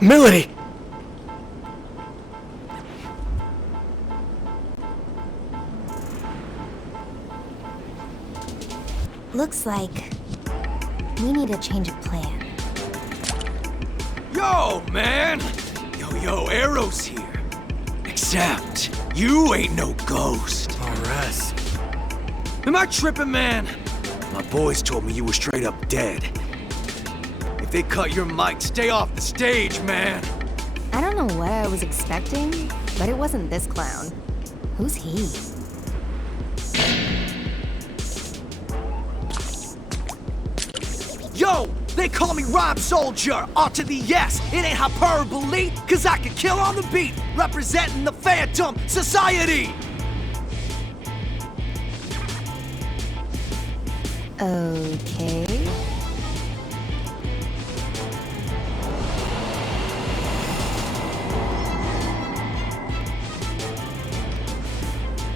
Melody! Looks like we need a change of plan. Yo, man! Yo, Arrow's here. Except, you ain't no ghost. RS. Am I tripping, man? My boys told me you were straight up dead. If they cut your mic, stay off the stage, man. I don't know what I was expecting, but it wasn't this clown. Who's he? Yo, they call me Rhyme Soldier, R to the S. It ain't hyperbole, cause I can kill on the beat, representing the Phantom Society. Okay.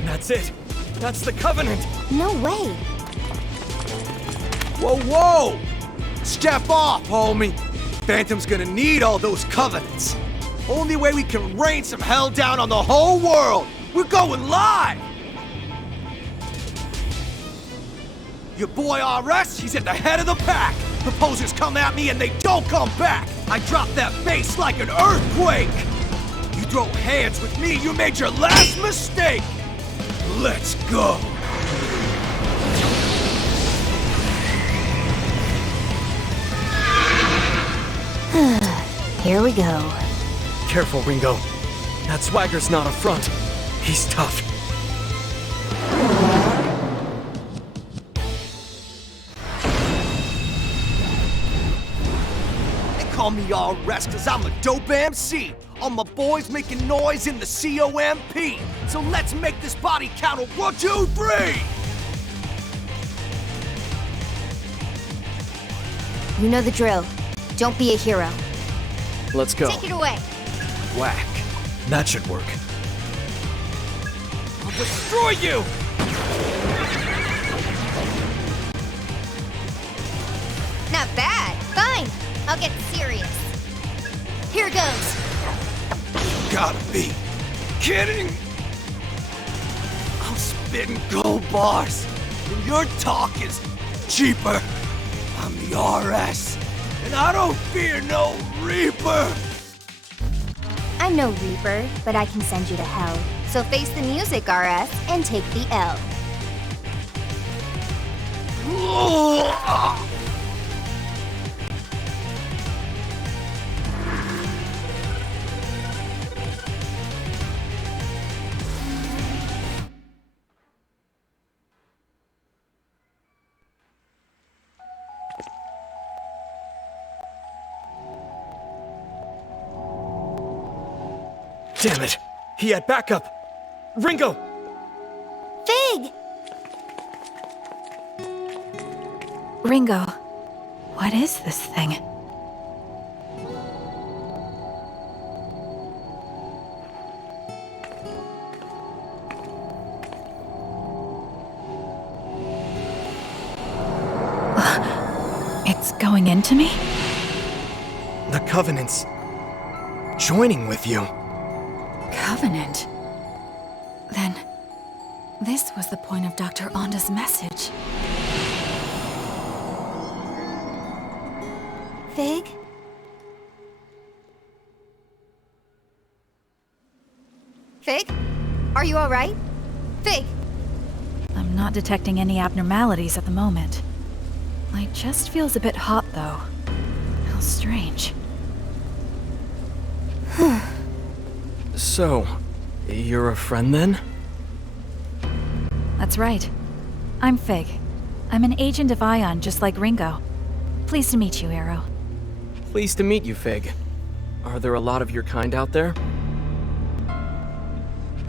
That's it. That's the Covenant. No way. Whoa! Step off, homie. Phantom's gonna need all those covenants. Only way we can rain some hell down on the whole world. We're going live! Your boy RS, he's at the head of the pack. Proposers come at me and they don't come back. I drop that bass like an earthquake. You throw hands with me, you made your last mistake. Let's go. Here we go. Careful, Ringo. That swagger's not a front. He's tough. They call me RS cause I'm a dope MC. All my boys making noise in the COMP. So let's make this body count of 1, 2, 3. You know the drill. Don't be a hero. Let's go. Take it away. Whack. That should work. I'll destroy you! Not bad. Fine. I'll get serious. Here goes. Gotta be kidding! I'm spitting gold bars, and your talk is cheaper. I'm the RS, and I don't fear no Reaper! I'm no Reaper, but I can send you to hell. So face the music, RS, and take the L. Damn it! He had backup! Ringo! Fig! Ringo, what is this thing? It's going into me? The Covenant's joining with you. Covenant? Then, this was the point of Dr. Onda's message. Fig? Fig? Are you alright? Fig! I'm not detecting any abnormalities at the moment. Light just feels a bit hot, though. How strange. So, you're a friend then? That's right. I'm Fig. I'm an agent of Ion, just like Ringo. Pleased to meet you, Arrow. Pleased to meet you, Fig. Are there a lot of your kind out there?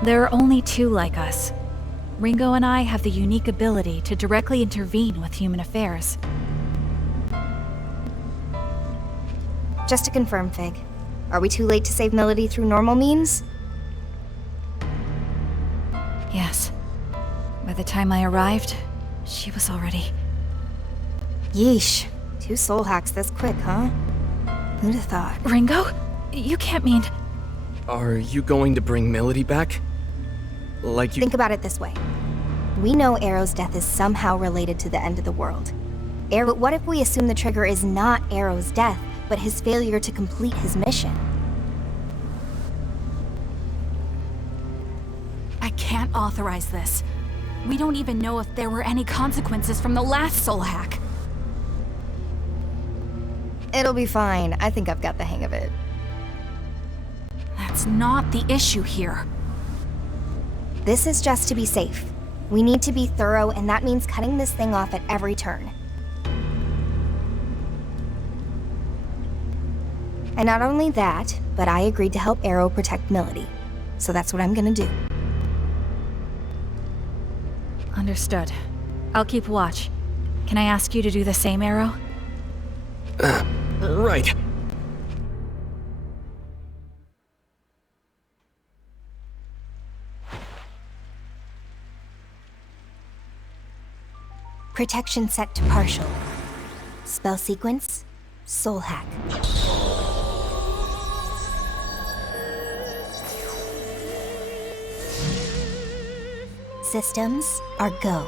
There are only two like us. Ringo and I have the unique ability to directly intervene with human affairs. Just to confirm, Fig. Are we too late to save Melody through normal means? Yes. By the time I arrived, she was already... Yeesh. 2 soul hacks this quick, huh? Who'd have thought? Ringo? You can't mean... Are you going to bring Melody back? Like you... Think about it this way. We know Arrow's death is somehow related to the end of the world. But what if we assume the trigger is not Arrow's death, but his failure to complete his mission? I can't authorize this. We don't even know if there were any consequences from the last soul hack. It'll be fine. I think I've got the hang of it. That's not the issue here. This is just to be safe. We need to be thorough, and that means cutting this thing off at every turn. And not only that, but I agreed to help Arrow protect Melody. So that's what I'm gonna do. Understood. I'll keep watch. Can I ask you to do the same, Arrow? Right. Protection set to partial. Spell sequence, soul hack. Systems are go.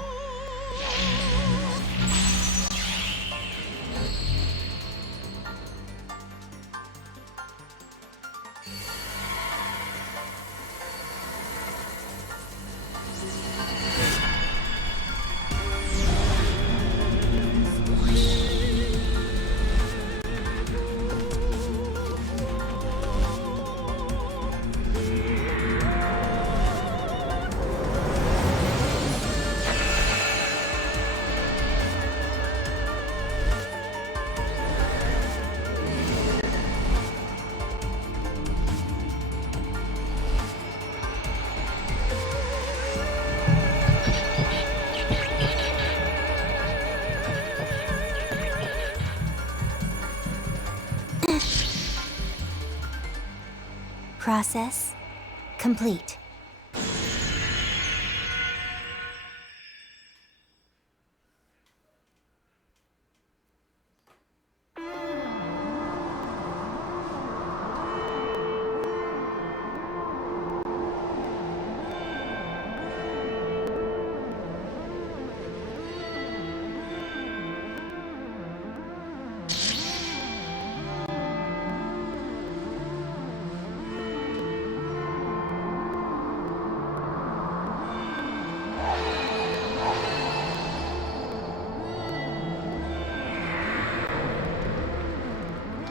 Process complete.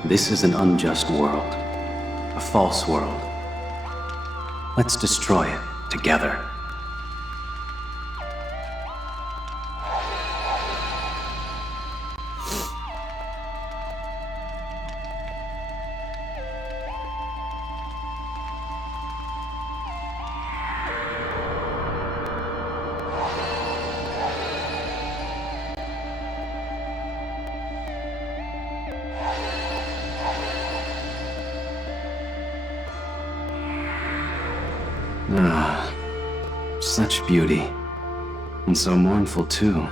This is an unjust world, a false world. Let's destroy it together. Ah, such beauty. And so mournful, too.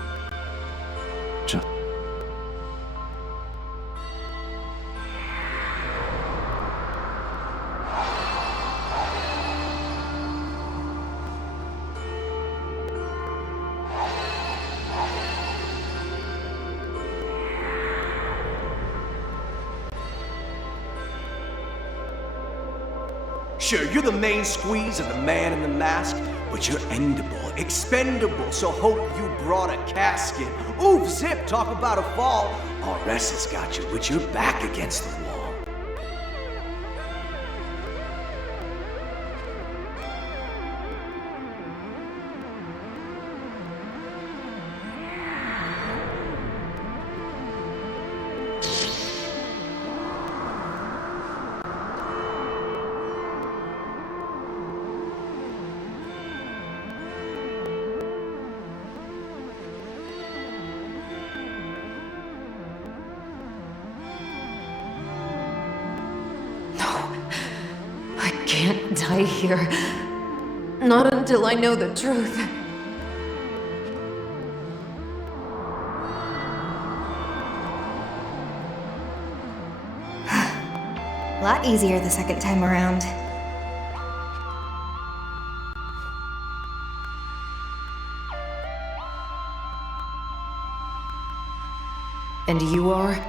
Sure, you're the main squeeze of the man in the mask, but you're endable, expendable, so hope you brought a casket. Oof, zip, talk about a fall. RS has got you with your back against the wall. I can't die here. Not until I know the truth. A lot easier the second time around. And you are?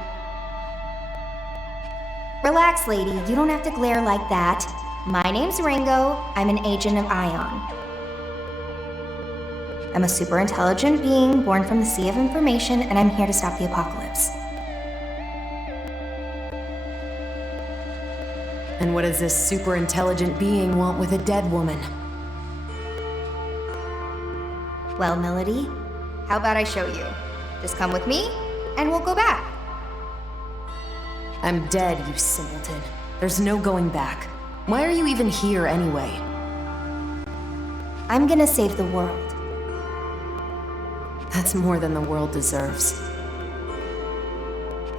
Relax, lady. You don't have to glare like that. My name's Ringo. I'm an agent of Ion. I'm a super intelligent being born from the sea of information, and I'm here to stop the apocalypse. And what does this super intelligent being want with a dead woman? Well, Melody, how about I show you? Just come with me, and we'll go back. I'm dead, you simpleton. There's no going back. Why are you even here anyway? I'm gonna save the world. That's more than the world deserves.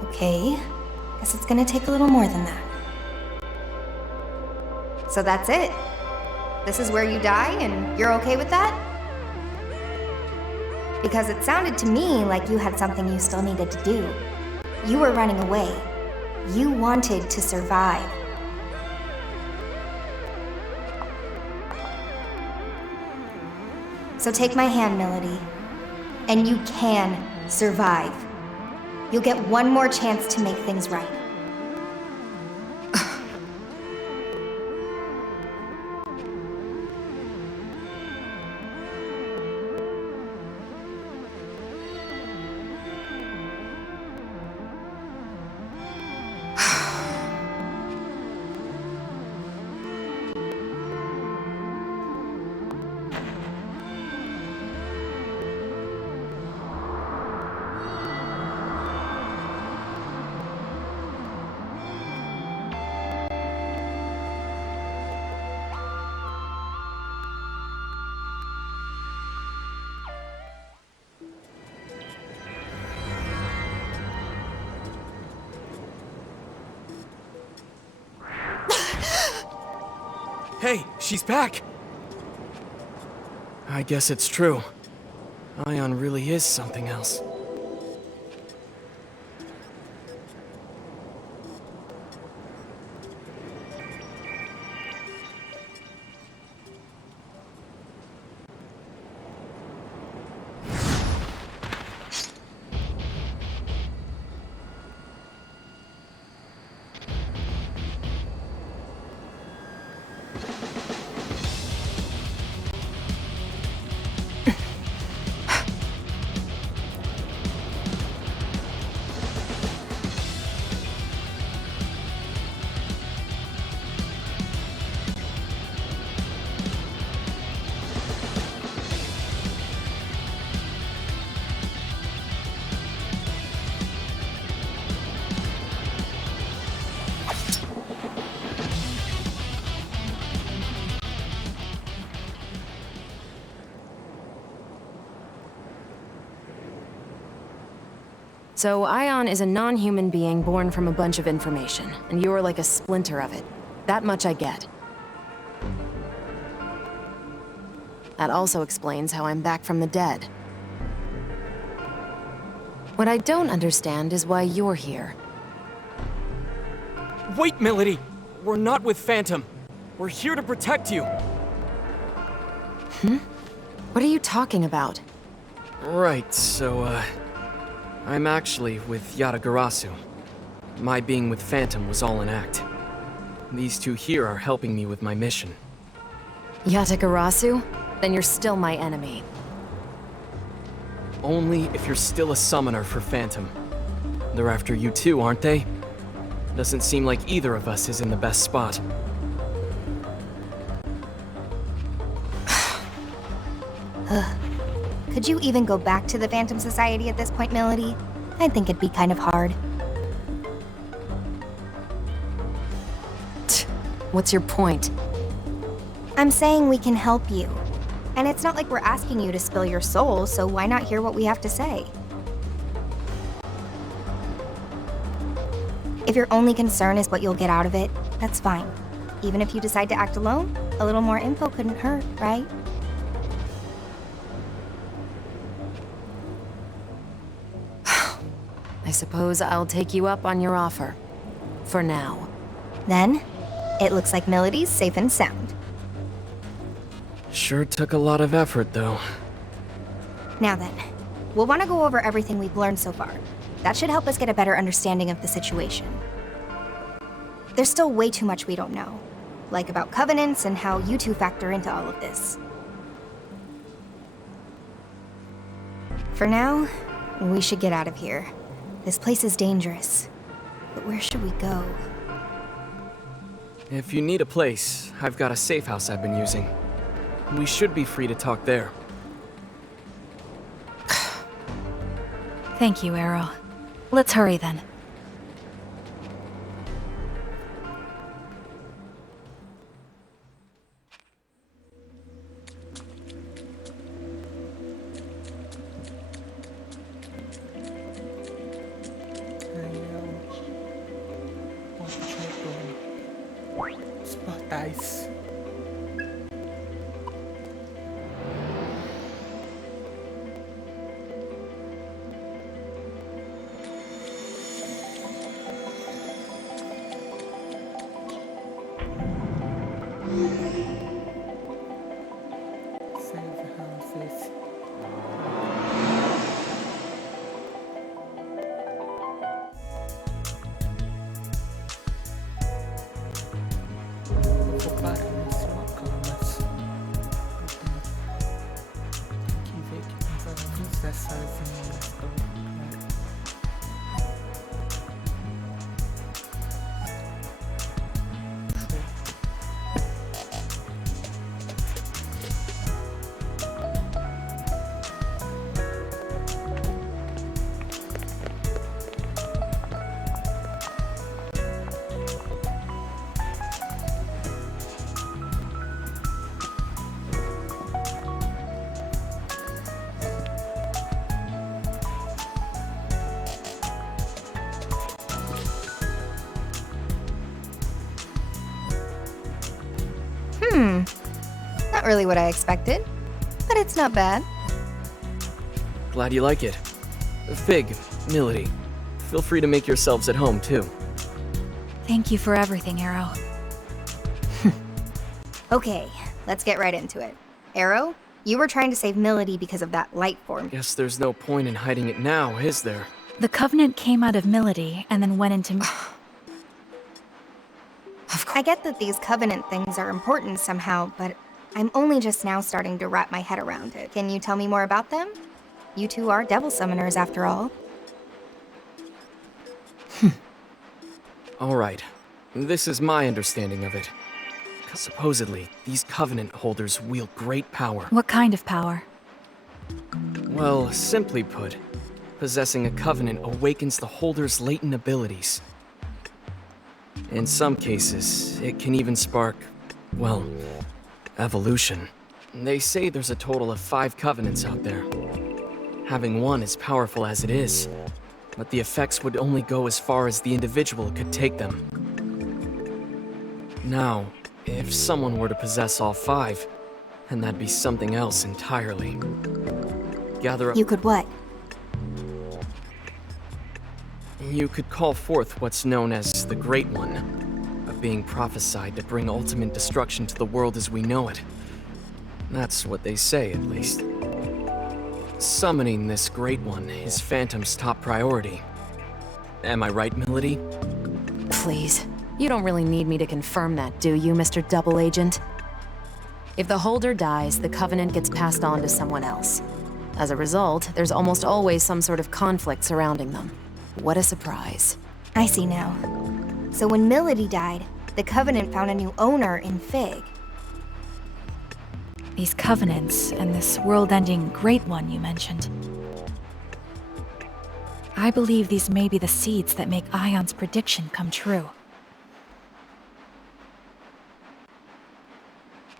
Okay, guess it's gonna take a little more than that. So that's it? This is where you die, and you're okay with that? Because it sounded to me like you had something you still needed to do. You were running away. You wanted to survive. So take my hand, Melody. And you can survive. You'll get one more chance to make things right. Hey, she's back! I guess it's true. Ion really is something else. So, Ion is a non-human being born from a bunch of information, and you're like a splinter of it. That much I get. That also explains how I'm back from the dead. What I don't understand is why you're here. Wait, Melody! We're not with Phantom. We're here to protect you. What are you talking about? Right, so, I'm actually with Yatagarasu. My being with Phantom was all an act. These two here are helping me with my mission. Yatagarasu? Then you're still my enemy. Only if you're still a summoner for Phantom. They're after you too, aren't they? Doesn't seem like either of us is in the best spot. Could you even go back to the Phantom Society at this point, Melody? I think it'd be kind of hard. What's your point? I'm saying we can help you. And it's not like we're asking you to spill your soul, so why not hear what we have to say? If your only concern is what you'll get out of it, that's fine. Even if you decide to act alone, a little more info couldn't hurt, right? I suppose I'll take you up on your offer. For now. Then, it looks like Melody's safe and sound. Sure took a lot of effort, though. Now then, we'll want to go over everything we've learned so far. That should help us get a better understanding of the situation. There's still way too much we don't know, like about covenants and how you two factor into all of this. For now, we should get out of here. This place is dangerous. But where should we go? If you need a place, I've got a safe house I've been using. We should be free to talk there. Thank you, Arrow. Let's hurry then. Os portais. Save houses. Eu vou parar nesse local, mas eu tenho que ver que todas essas linhas estão claras. Not really what I expected, but it's not bad. Glad you like it. Fig, Milady, feel free to make yourselves at home, too. Thank you for everything, Arrow. Okay, let's get right into it. Arrow, you were trying to save Melody because of that light form. Guess there's no point in hiding it now, is there? The Covenant came out of Melody and then went into... I get that these Covenant things are important somehow, but I'm only just now starting to wrap my head around it. Can you tell me more about them? You two are devil summoners, after all. Alright, this is my understanding of it. Supposedly, these Covenant holders wield great power. What kind of power? Well, simply put, possessing a Covenant awakens the holder's latent abilities. In some cases, it can even spark, well, evolution. They say there's a total of 5 Covenants out there. Having one as powerful as it is, but the effects would only go as far as the individual could take them. Now, if someone were to possess all 5, then that'd be something else entirely. Gather up... You could what? You could call forth what's known as the Great One, a being prophesied to bring ultimate destruction to the world as we know it. That's what they say, at least. Summoning this Great One is Phantom's top priority. Am I right, Melody? Please. You don't really need me to confirm that, do you, Mr. Double Agent? If the holder dies, the Covenant gets passed on to someone else. As a result, there's almost always some sort of conflict surrounding them. What a surprise. I see now. So when Melody died, the Covenant found a new owner in Fig. These Covenants and this world-ending Great One you mentioned. I believe these may be the seeds that make Ion's prediction come true.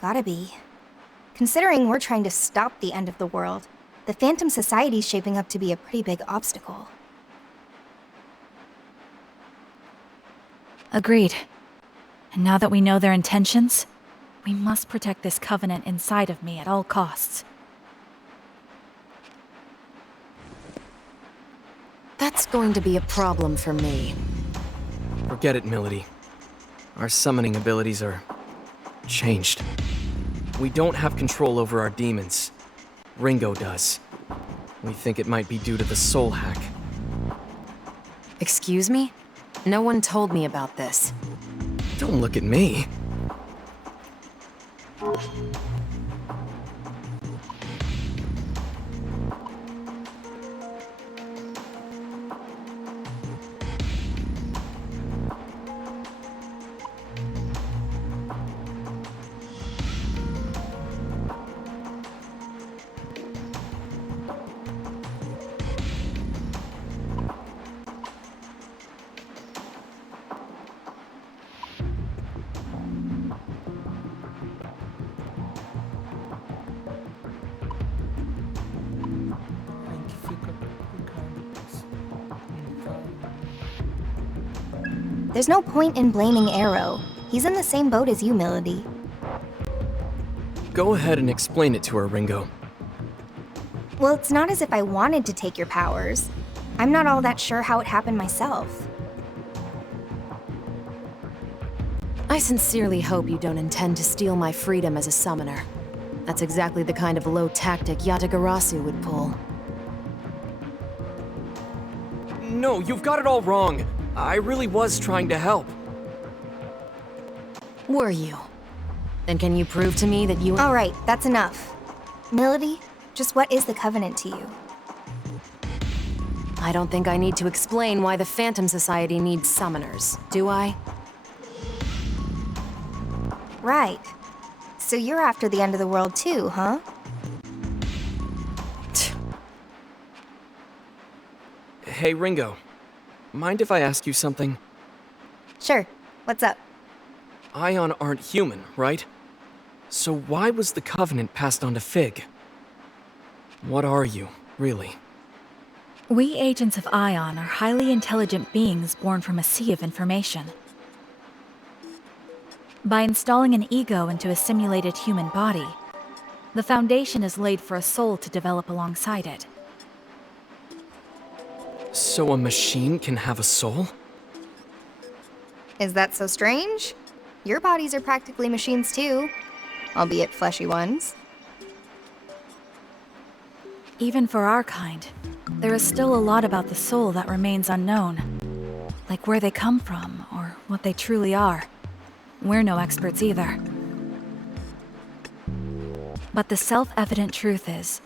Gotta be. Considering we're trying to stop the end of the world, the Phantom Society's shaping up to be a pretty big obstacle. Agreed. And now that we know their intentions, we must protect this Covenant inside of me at all costs. That's going to be a problem for me. Forget it, Melody. Our summoning abilities are changed. We don't have control over our demons. Ringo does. We think it might be due to the soul hack. Excuse me? No one told me about this. Don't look at me. Aí que fica complicado isso. There's no point in blaming Arrow. He's in the same boat as you, Melody. Go ahead and explain it to her, Ringo. Well, it's not as if I wanted to take your powers. I'm not all that sure how it happened myself. I sincerely hope you don't intend to steal my freedom as a summoner. That's exactly the kind of low tactic Yatagarasu would pull. No, you've got it all wrong. I really was trying to help. Were you? Then can you prove to me that you— All right, that's enough. Melody, just what is the Covenant to you? I don't think I need to explain why the Phantom Society needs summoners, do I? Right. So you're after the end of the world too, huh? Hey, Ringo. Mind if I ask you something? Sure. What's up? Ion aren't human, right? So why was the Covenant passed on to Fig? What are you, really? We agents of Ion are highly intelligent beings born from a sea of information. By installing an ego into a simulated human body, the foundation is laid for a soul to develop alongside it. So a machine can have a soul? Is that so strange? Your bodies are practically machines too, albeit fleshy ones. Even for our kind, there is still a lot about the soul that remains unknown. Like where they come from, or what they truly are. We're no experts either. But the self-evident truth is,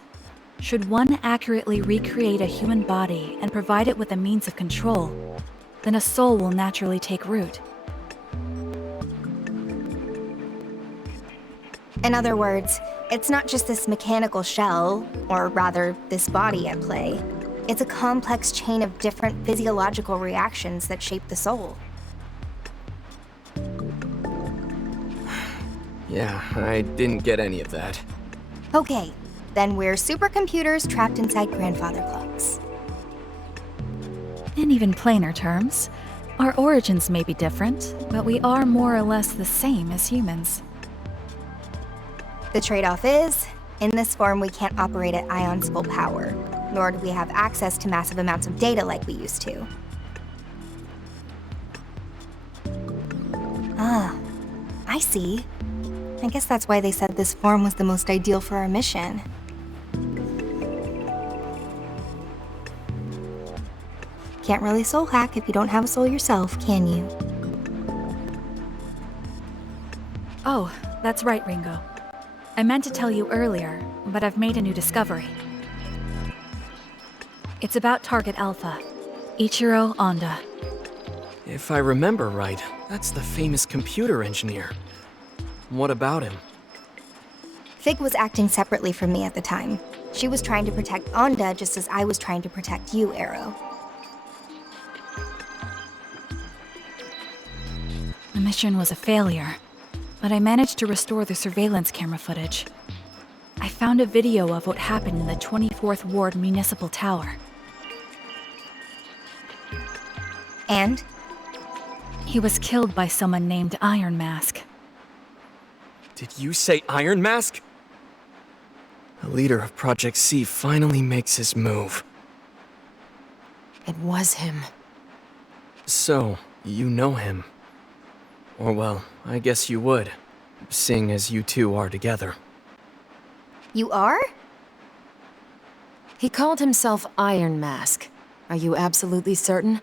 should one accurately recreate a human body and provide it with a means of control, then a soul will naturally take root. In other words, it's not just this mechanical shell, or rather, this body at play. It's a complex chain of different physiological reactions that shape the soul. Yeah, I didn't get any of that. Okay, then we're supercomputers trapped inside grandfather clocks. In even plainer terms, our origins may be different, but we are more or less the same as humans. The trade-off is, in this form we can't operate at Ion's full power, nor do we have access to massive amounts of data like we used to. Ah, I see. I guess that's why they said this form was the most ideal for our mission. Can't really soul hack if you don't have a soul yourself, can you? Oh, that's right, Ringo. I meant to tell you earlier, but I've made a new discovery. It's about Target Alpha, Ichiro Honda. If I remember right, that's the famous computer engineer. What about him? Fig was acting separately from me at the time. She was trying to protect Onda just as I was trying to protect you, Arrow. The mission was a failure, but I managed to restore the surveillance camera footage. I found a video of what happened in the 24th Ward Municipal Tower. And? He was killed by someone named Iron Mask. Did you say Iron Mask? The leader of Project C finally makes his move. It was him. So, you know him. Or well, I guess you would, seeing as you two are together. You are? He called himself Iron Mask. Are you absolutely certain?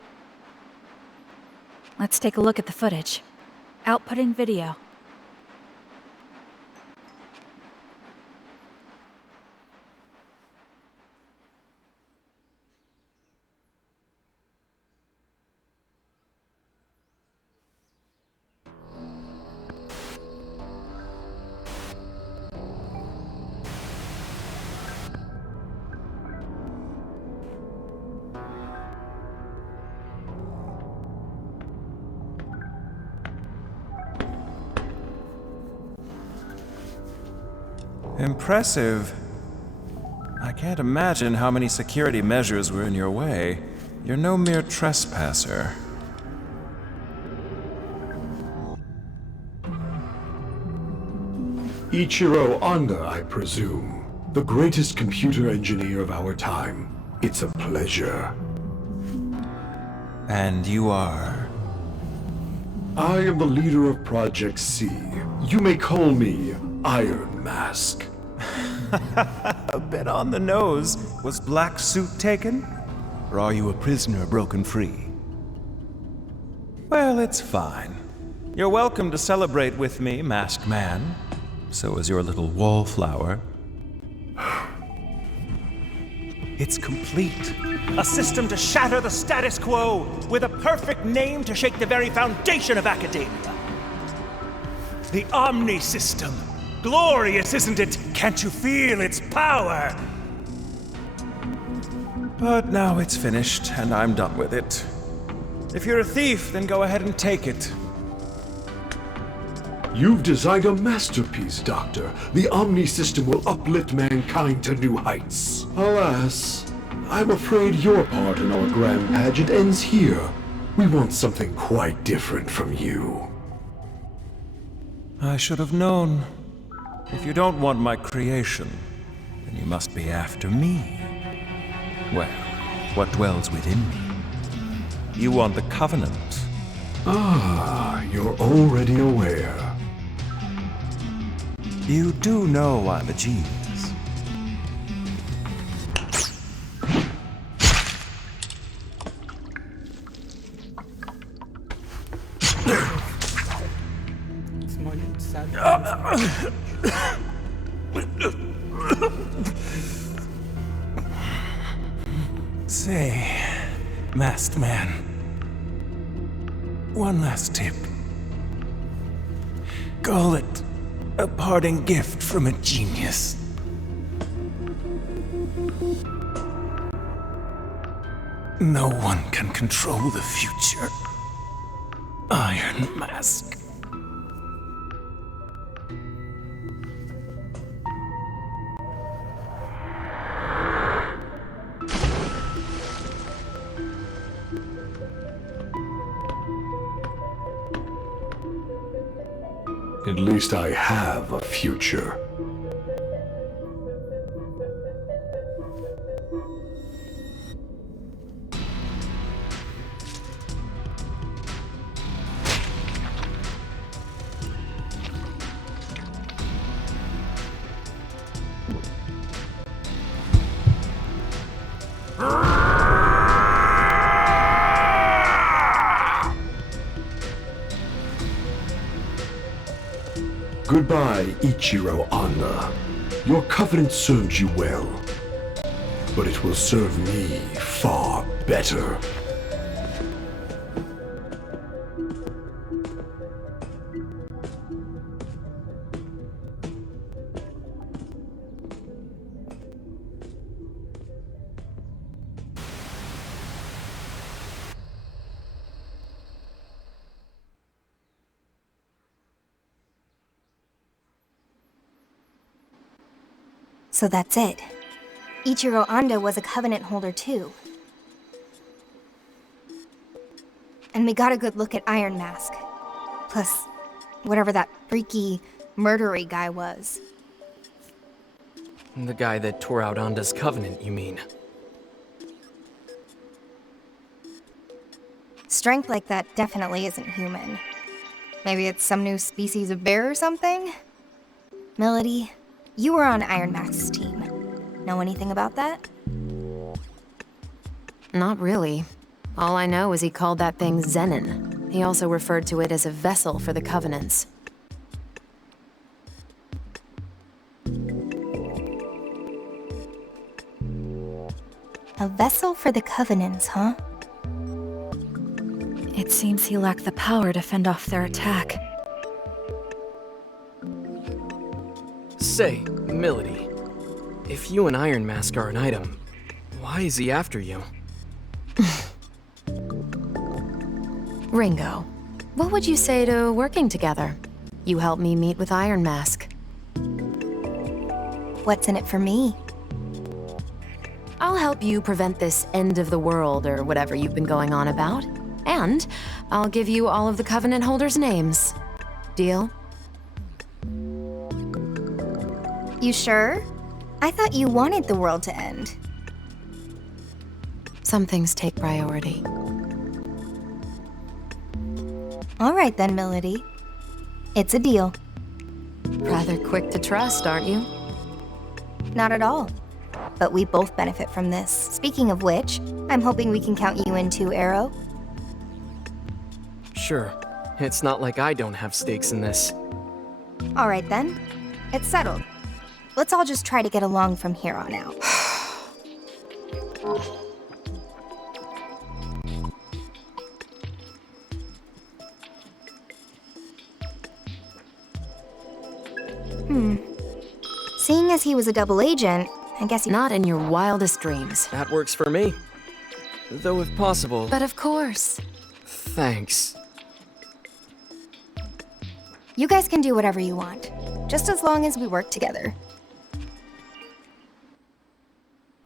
Let's take a look at the footage. Outputting video. Impressive. I can't imagine how many security measures were in your way. You're no mere trespasser. Ichiro Honda, I presume. The greatest computer engineer of our time. It's a pleasure. And you are? I am the leader of Project C. You may call me Iron Mask. A bit on the nose. Was Black Suit taken? Or are you a prisoner broken free? Well, it's fine. You're welcome to celebrate with me, Masked Man. So is your little wallflower. It's complete. A system to shatter the status quo, with a perfect name to shake the very foundation of academia. The Omni System. Glorious, isn't it? Can't you feel its power? But now it's finished, and I'm done with it. If you're a thief, then go ahead and take it. You've designed a masterpiece, Doctor. The Omni System will uplift mankind to new heights. Alas, I'm afraid your part in our grand pageant ends here. We want something quite different from you. I should have known. If you don't want my creation, then you must be after me. Well, what dwells within me? You want the Covenant. Ah, you're already aware. You do know I'm a genius. Say, Masked Man, one last tip. Call it a parting gift from a genius. No one can control the future. Iron Mask. At least I have a future. Goodbye, Ichiro Honda. Your covenant served you well, but it will serve me far better. So that's it. Ichiro Ando was a Covenant holder too. And we got a good look at Iron Mask. Plus, whatever that freaky, murdery guy was. The guy that tore out Onda's covenant, you mean? Strength like that definitely isn't human. Maybe it's some new species of bear or something? Melody, you were on Iron Mask's team. Know anything about that? Not really. All I know is he called that thing Zenon. He also referred to it as a vessel for the Covenants. A vessel for the Covenants, huh? It seems he lacked the power to fend off their attack. Say, Melody, if you and Iron Mask are an item, why is he after you? Ringo, what would you say to working together? You help me meet with Iron Mask. What's in it for me? I'll help you prevent this end of the world or whatever you've been going on about. And I'll give you all of the Covenant holders' names. Deal? You sure? I thought you wanted the world to end. Some things take priority. All right then, Melody. It's a deal. Rather quick to trust, aren't you? Not at all. But we both benefit from this. Speaking of which, I'm hoping we can count you in too, Arrow. Sure. It's not like I don't have stakes in this. All right then. It's settled. Let's all just try to get along from here on out. Seeing as he was a double agent, I guess he— Not in your wildest dreams. That works for me. Though if possible... But of course. Thanks. You guys can do whatever you want, just as long as we work together.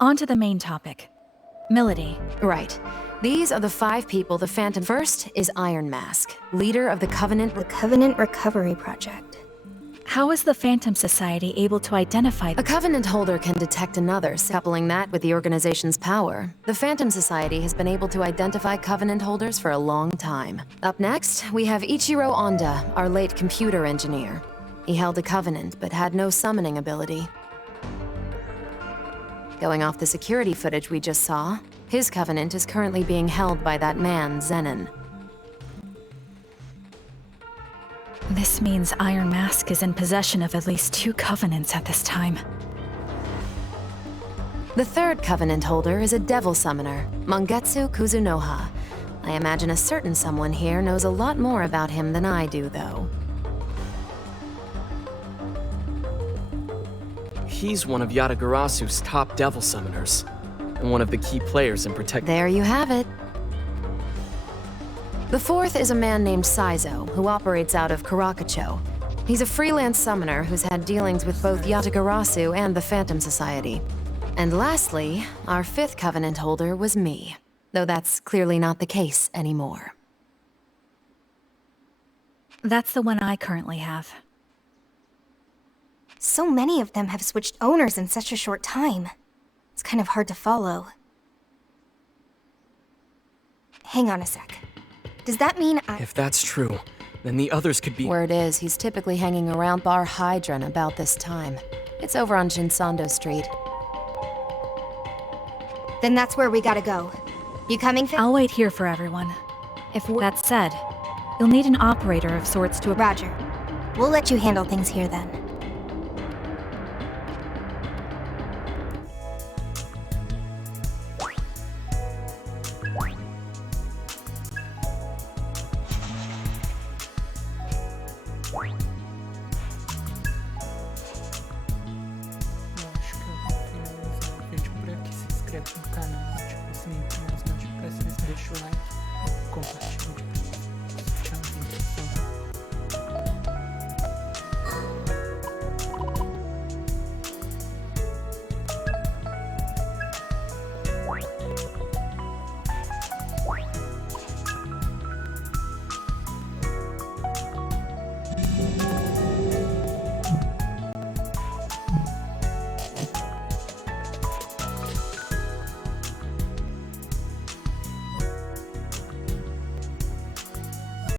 On to the main topic. Melody. Right. These are the 5 people the Phantom... First is Iron Mask, leader of the Covenant... The Covenant Recovery Project. How is the Phantom Society able to identify... A Covenant holder can detect another, coupling that with the organization's power. The Phantom Society has been able to identify Covenant holders for a long time. Up next, we have Ichiro Onda, our late computer engineer. He held a Covenant, but had no summoning ability. Going off the security footage we just saw, his Covenant is currently being held by that man, Zenon. This means Iron Mask is in possession of at least 2 Covenants at this time. The 3rd Covenant holder is a Devil Summoner, Mangetsu Kuzunoha. I imagine a certain someone here knows a lot more about him than I do, though. He's one of Yatagarasu's top Devil Summoners, and one of the key players in protecting... There you have it. The 4th is a man named Saizo, who operates out of Karakacho. He's a freelance summoner who's had dealings with both Yatagarasu and the Phantom Society. And lastly, our 5th Covenant holder was me, though that's clearly not the case anymore. That's the one I currently have. So many of them have switched owners in such a short time. It's kind of hard to follow. Hang on a sec. Does that mean If that's true, then the others could be... Word is, he's typically hanging around Bar Hydron about this time. It's over on Shinsando Street. Then that's where we gotta go. You coming, Finn? I'll wait here for everyone. That said, you'll need an operator of sorts to... Roger. We'll let you handle things here then. Inscreve no canal, ativa o sininho para mais notificações, deixa o like, compartilha o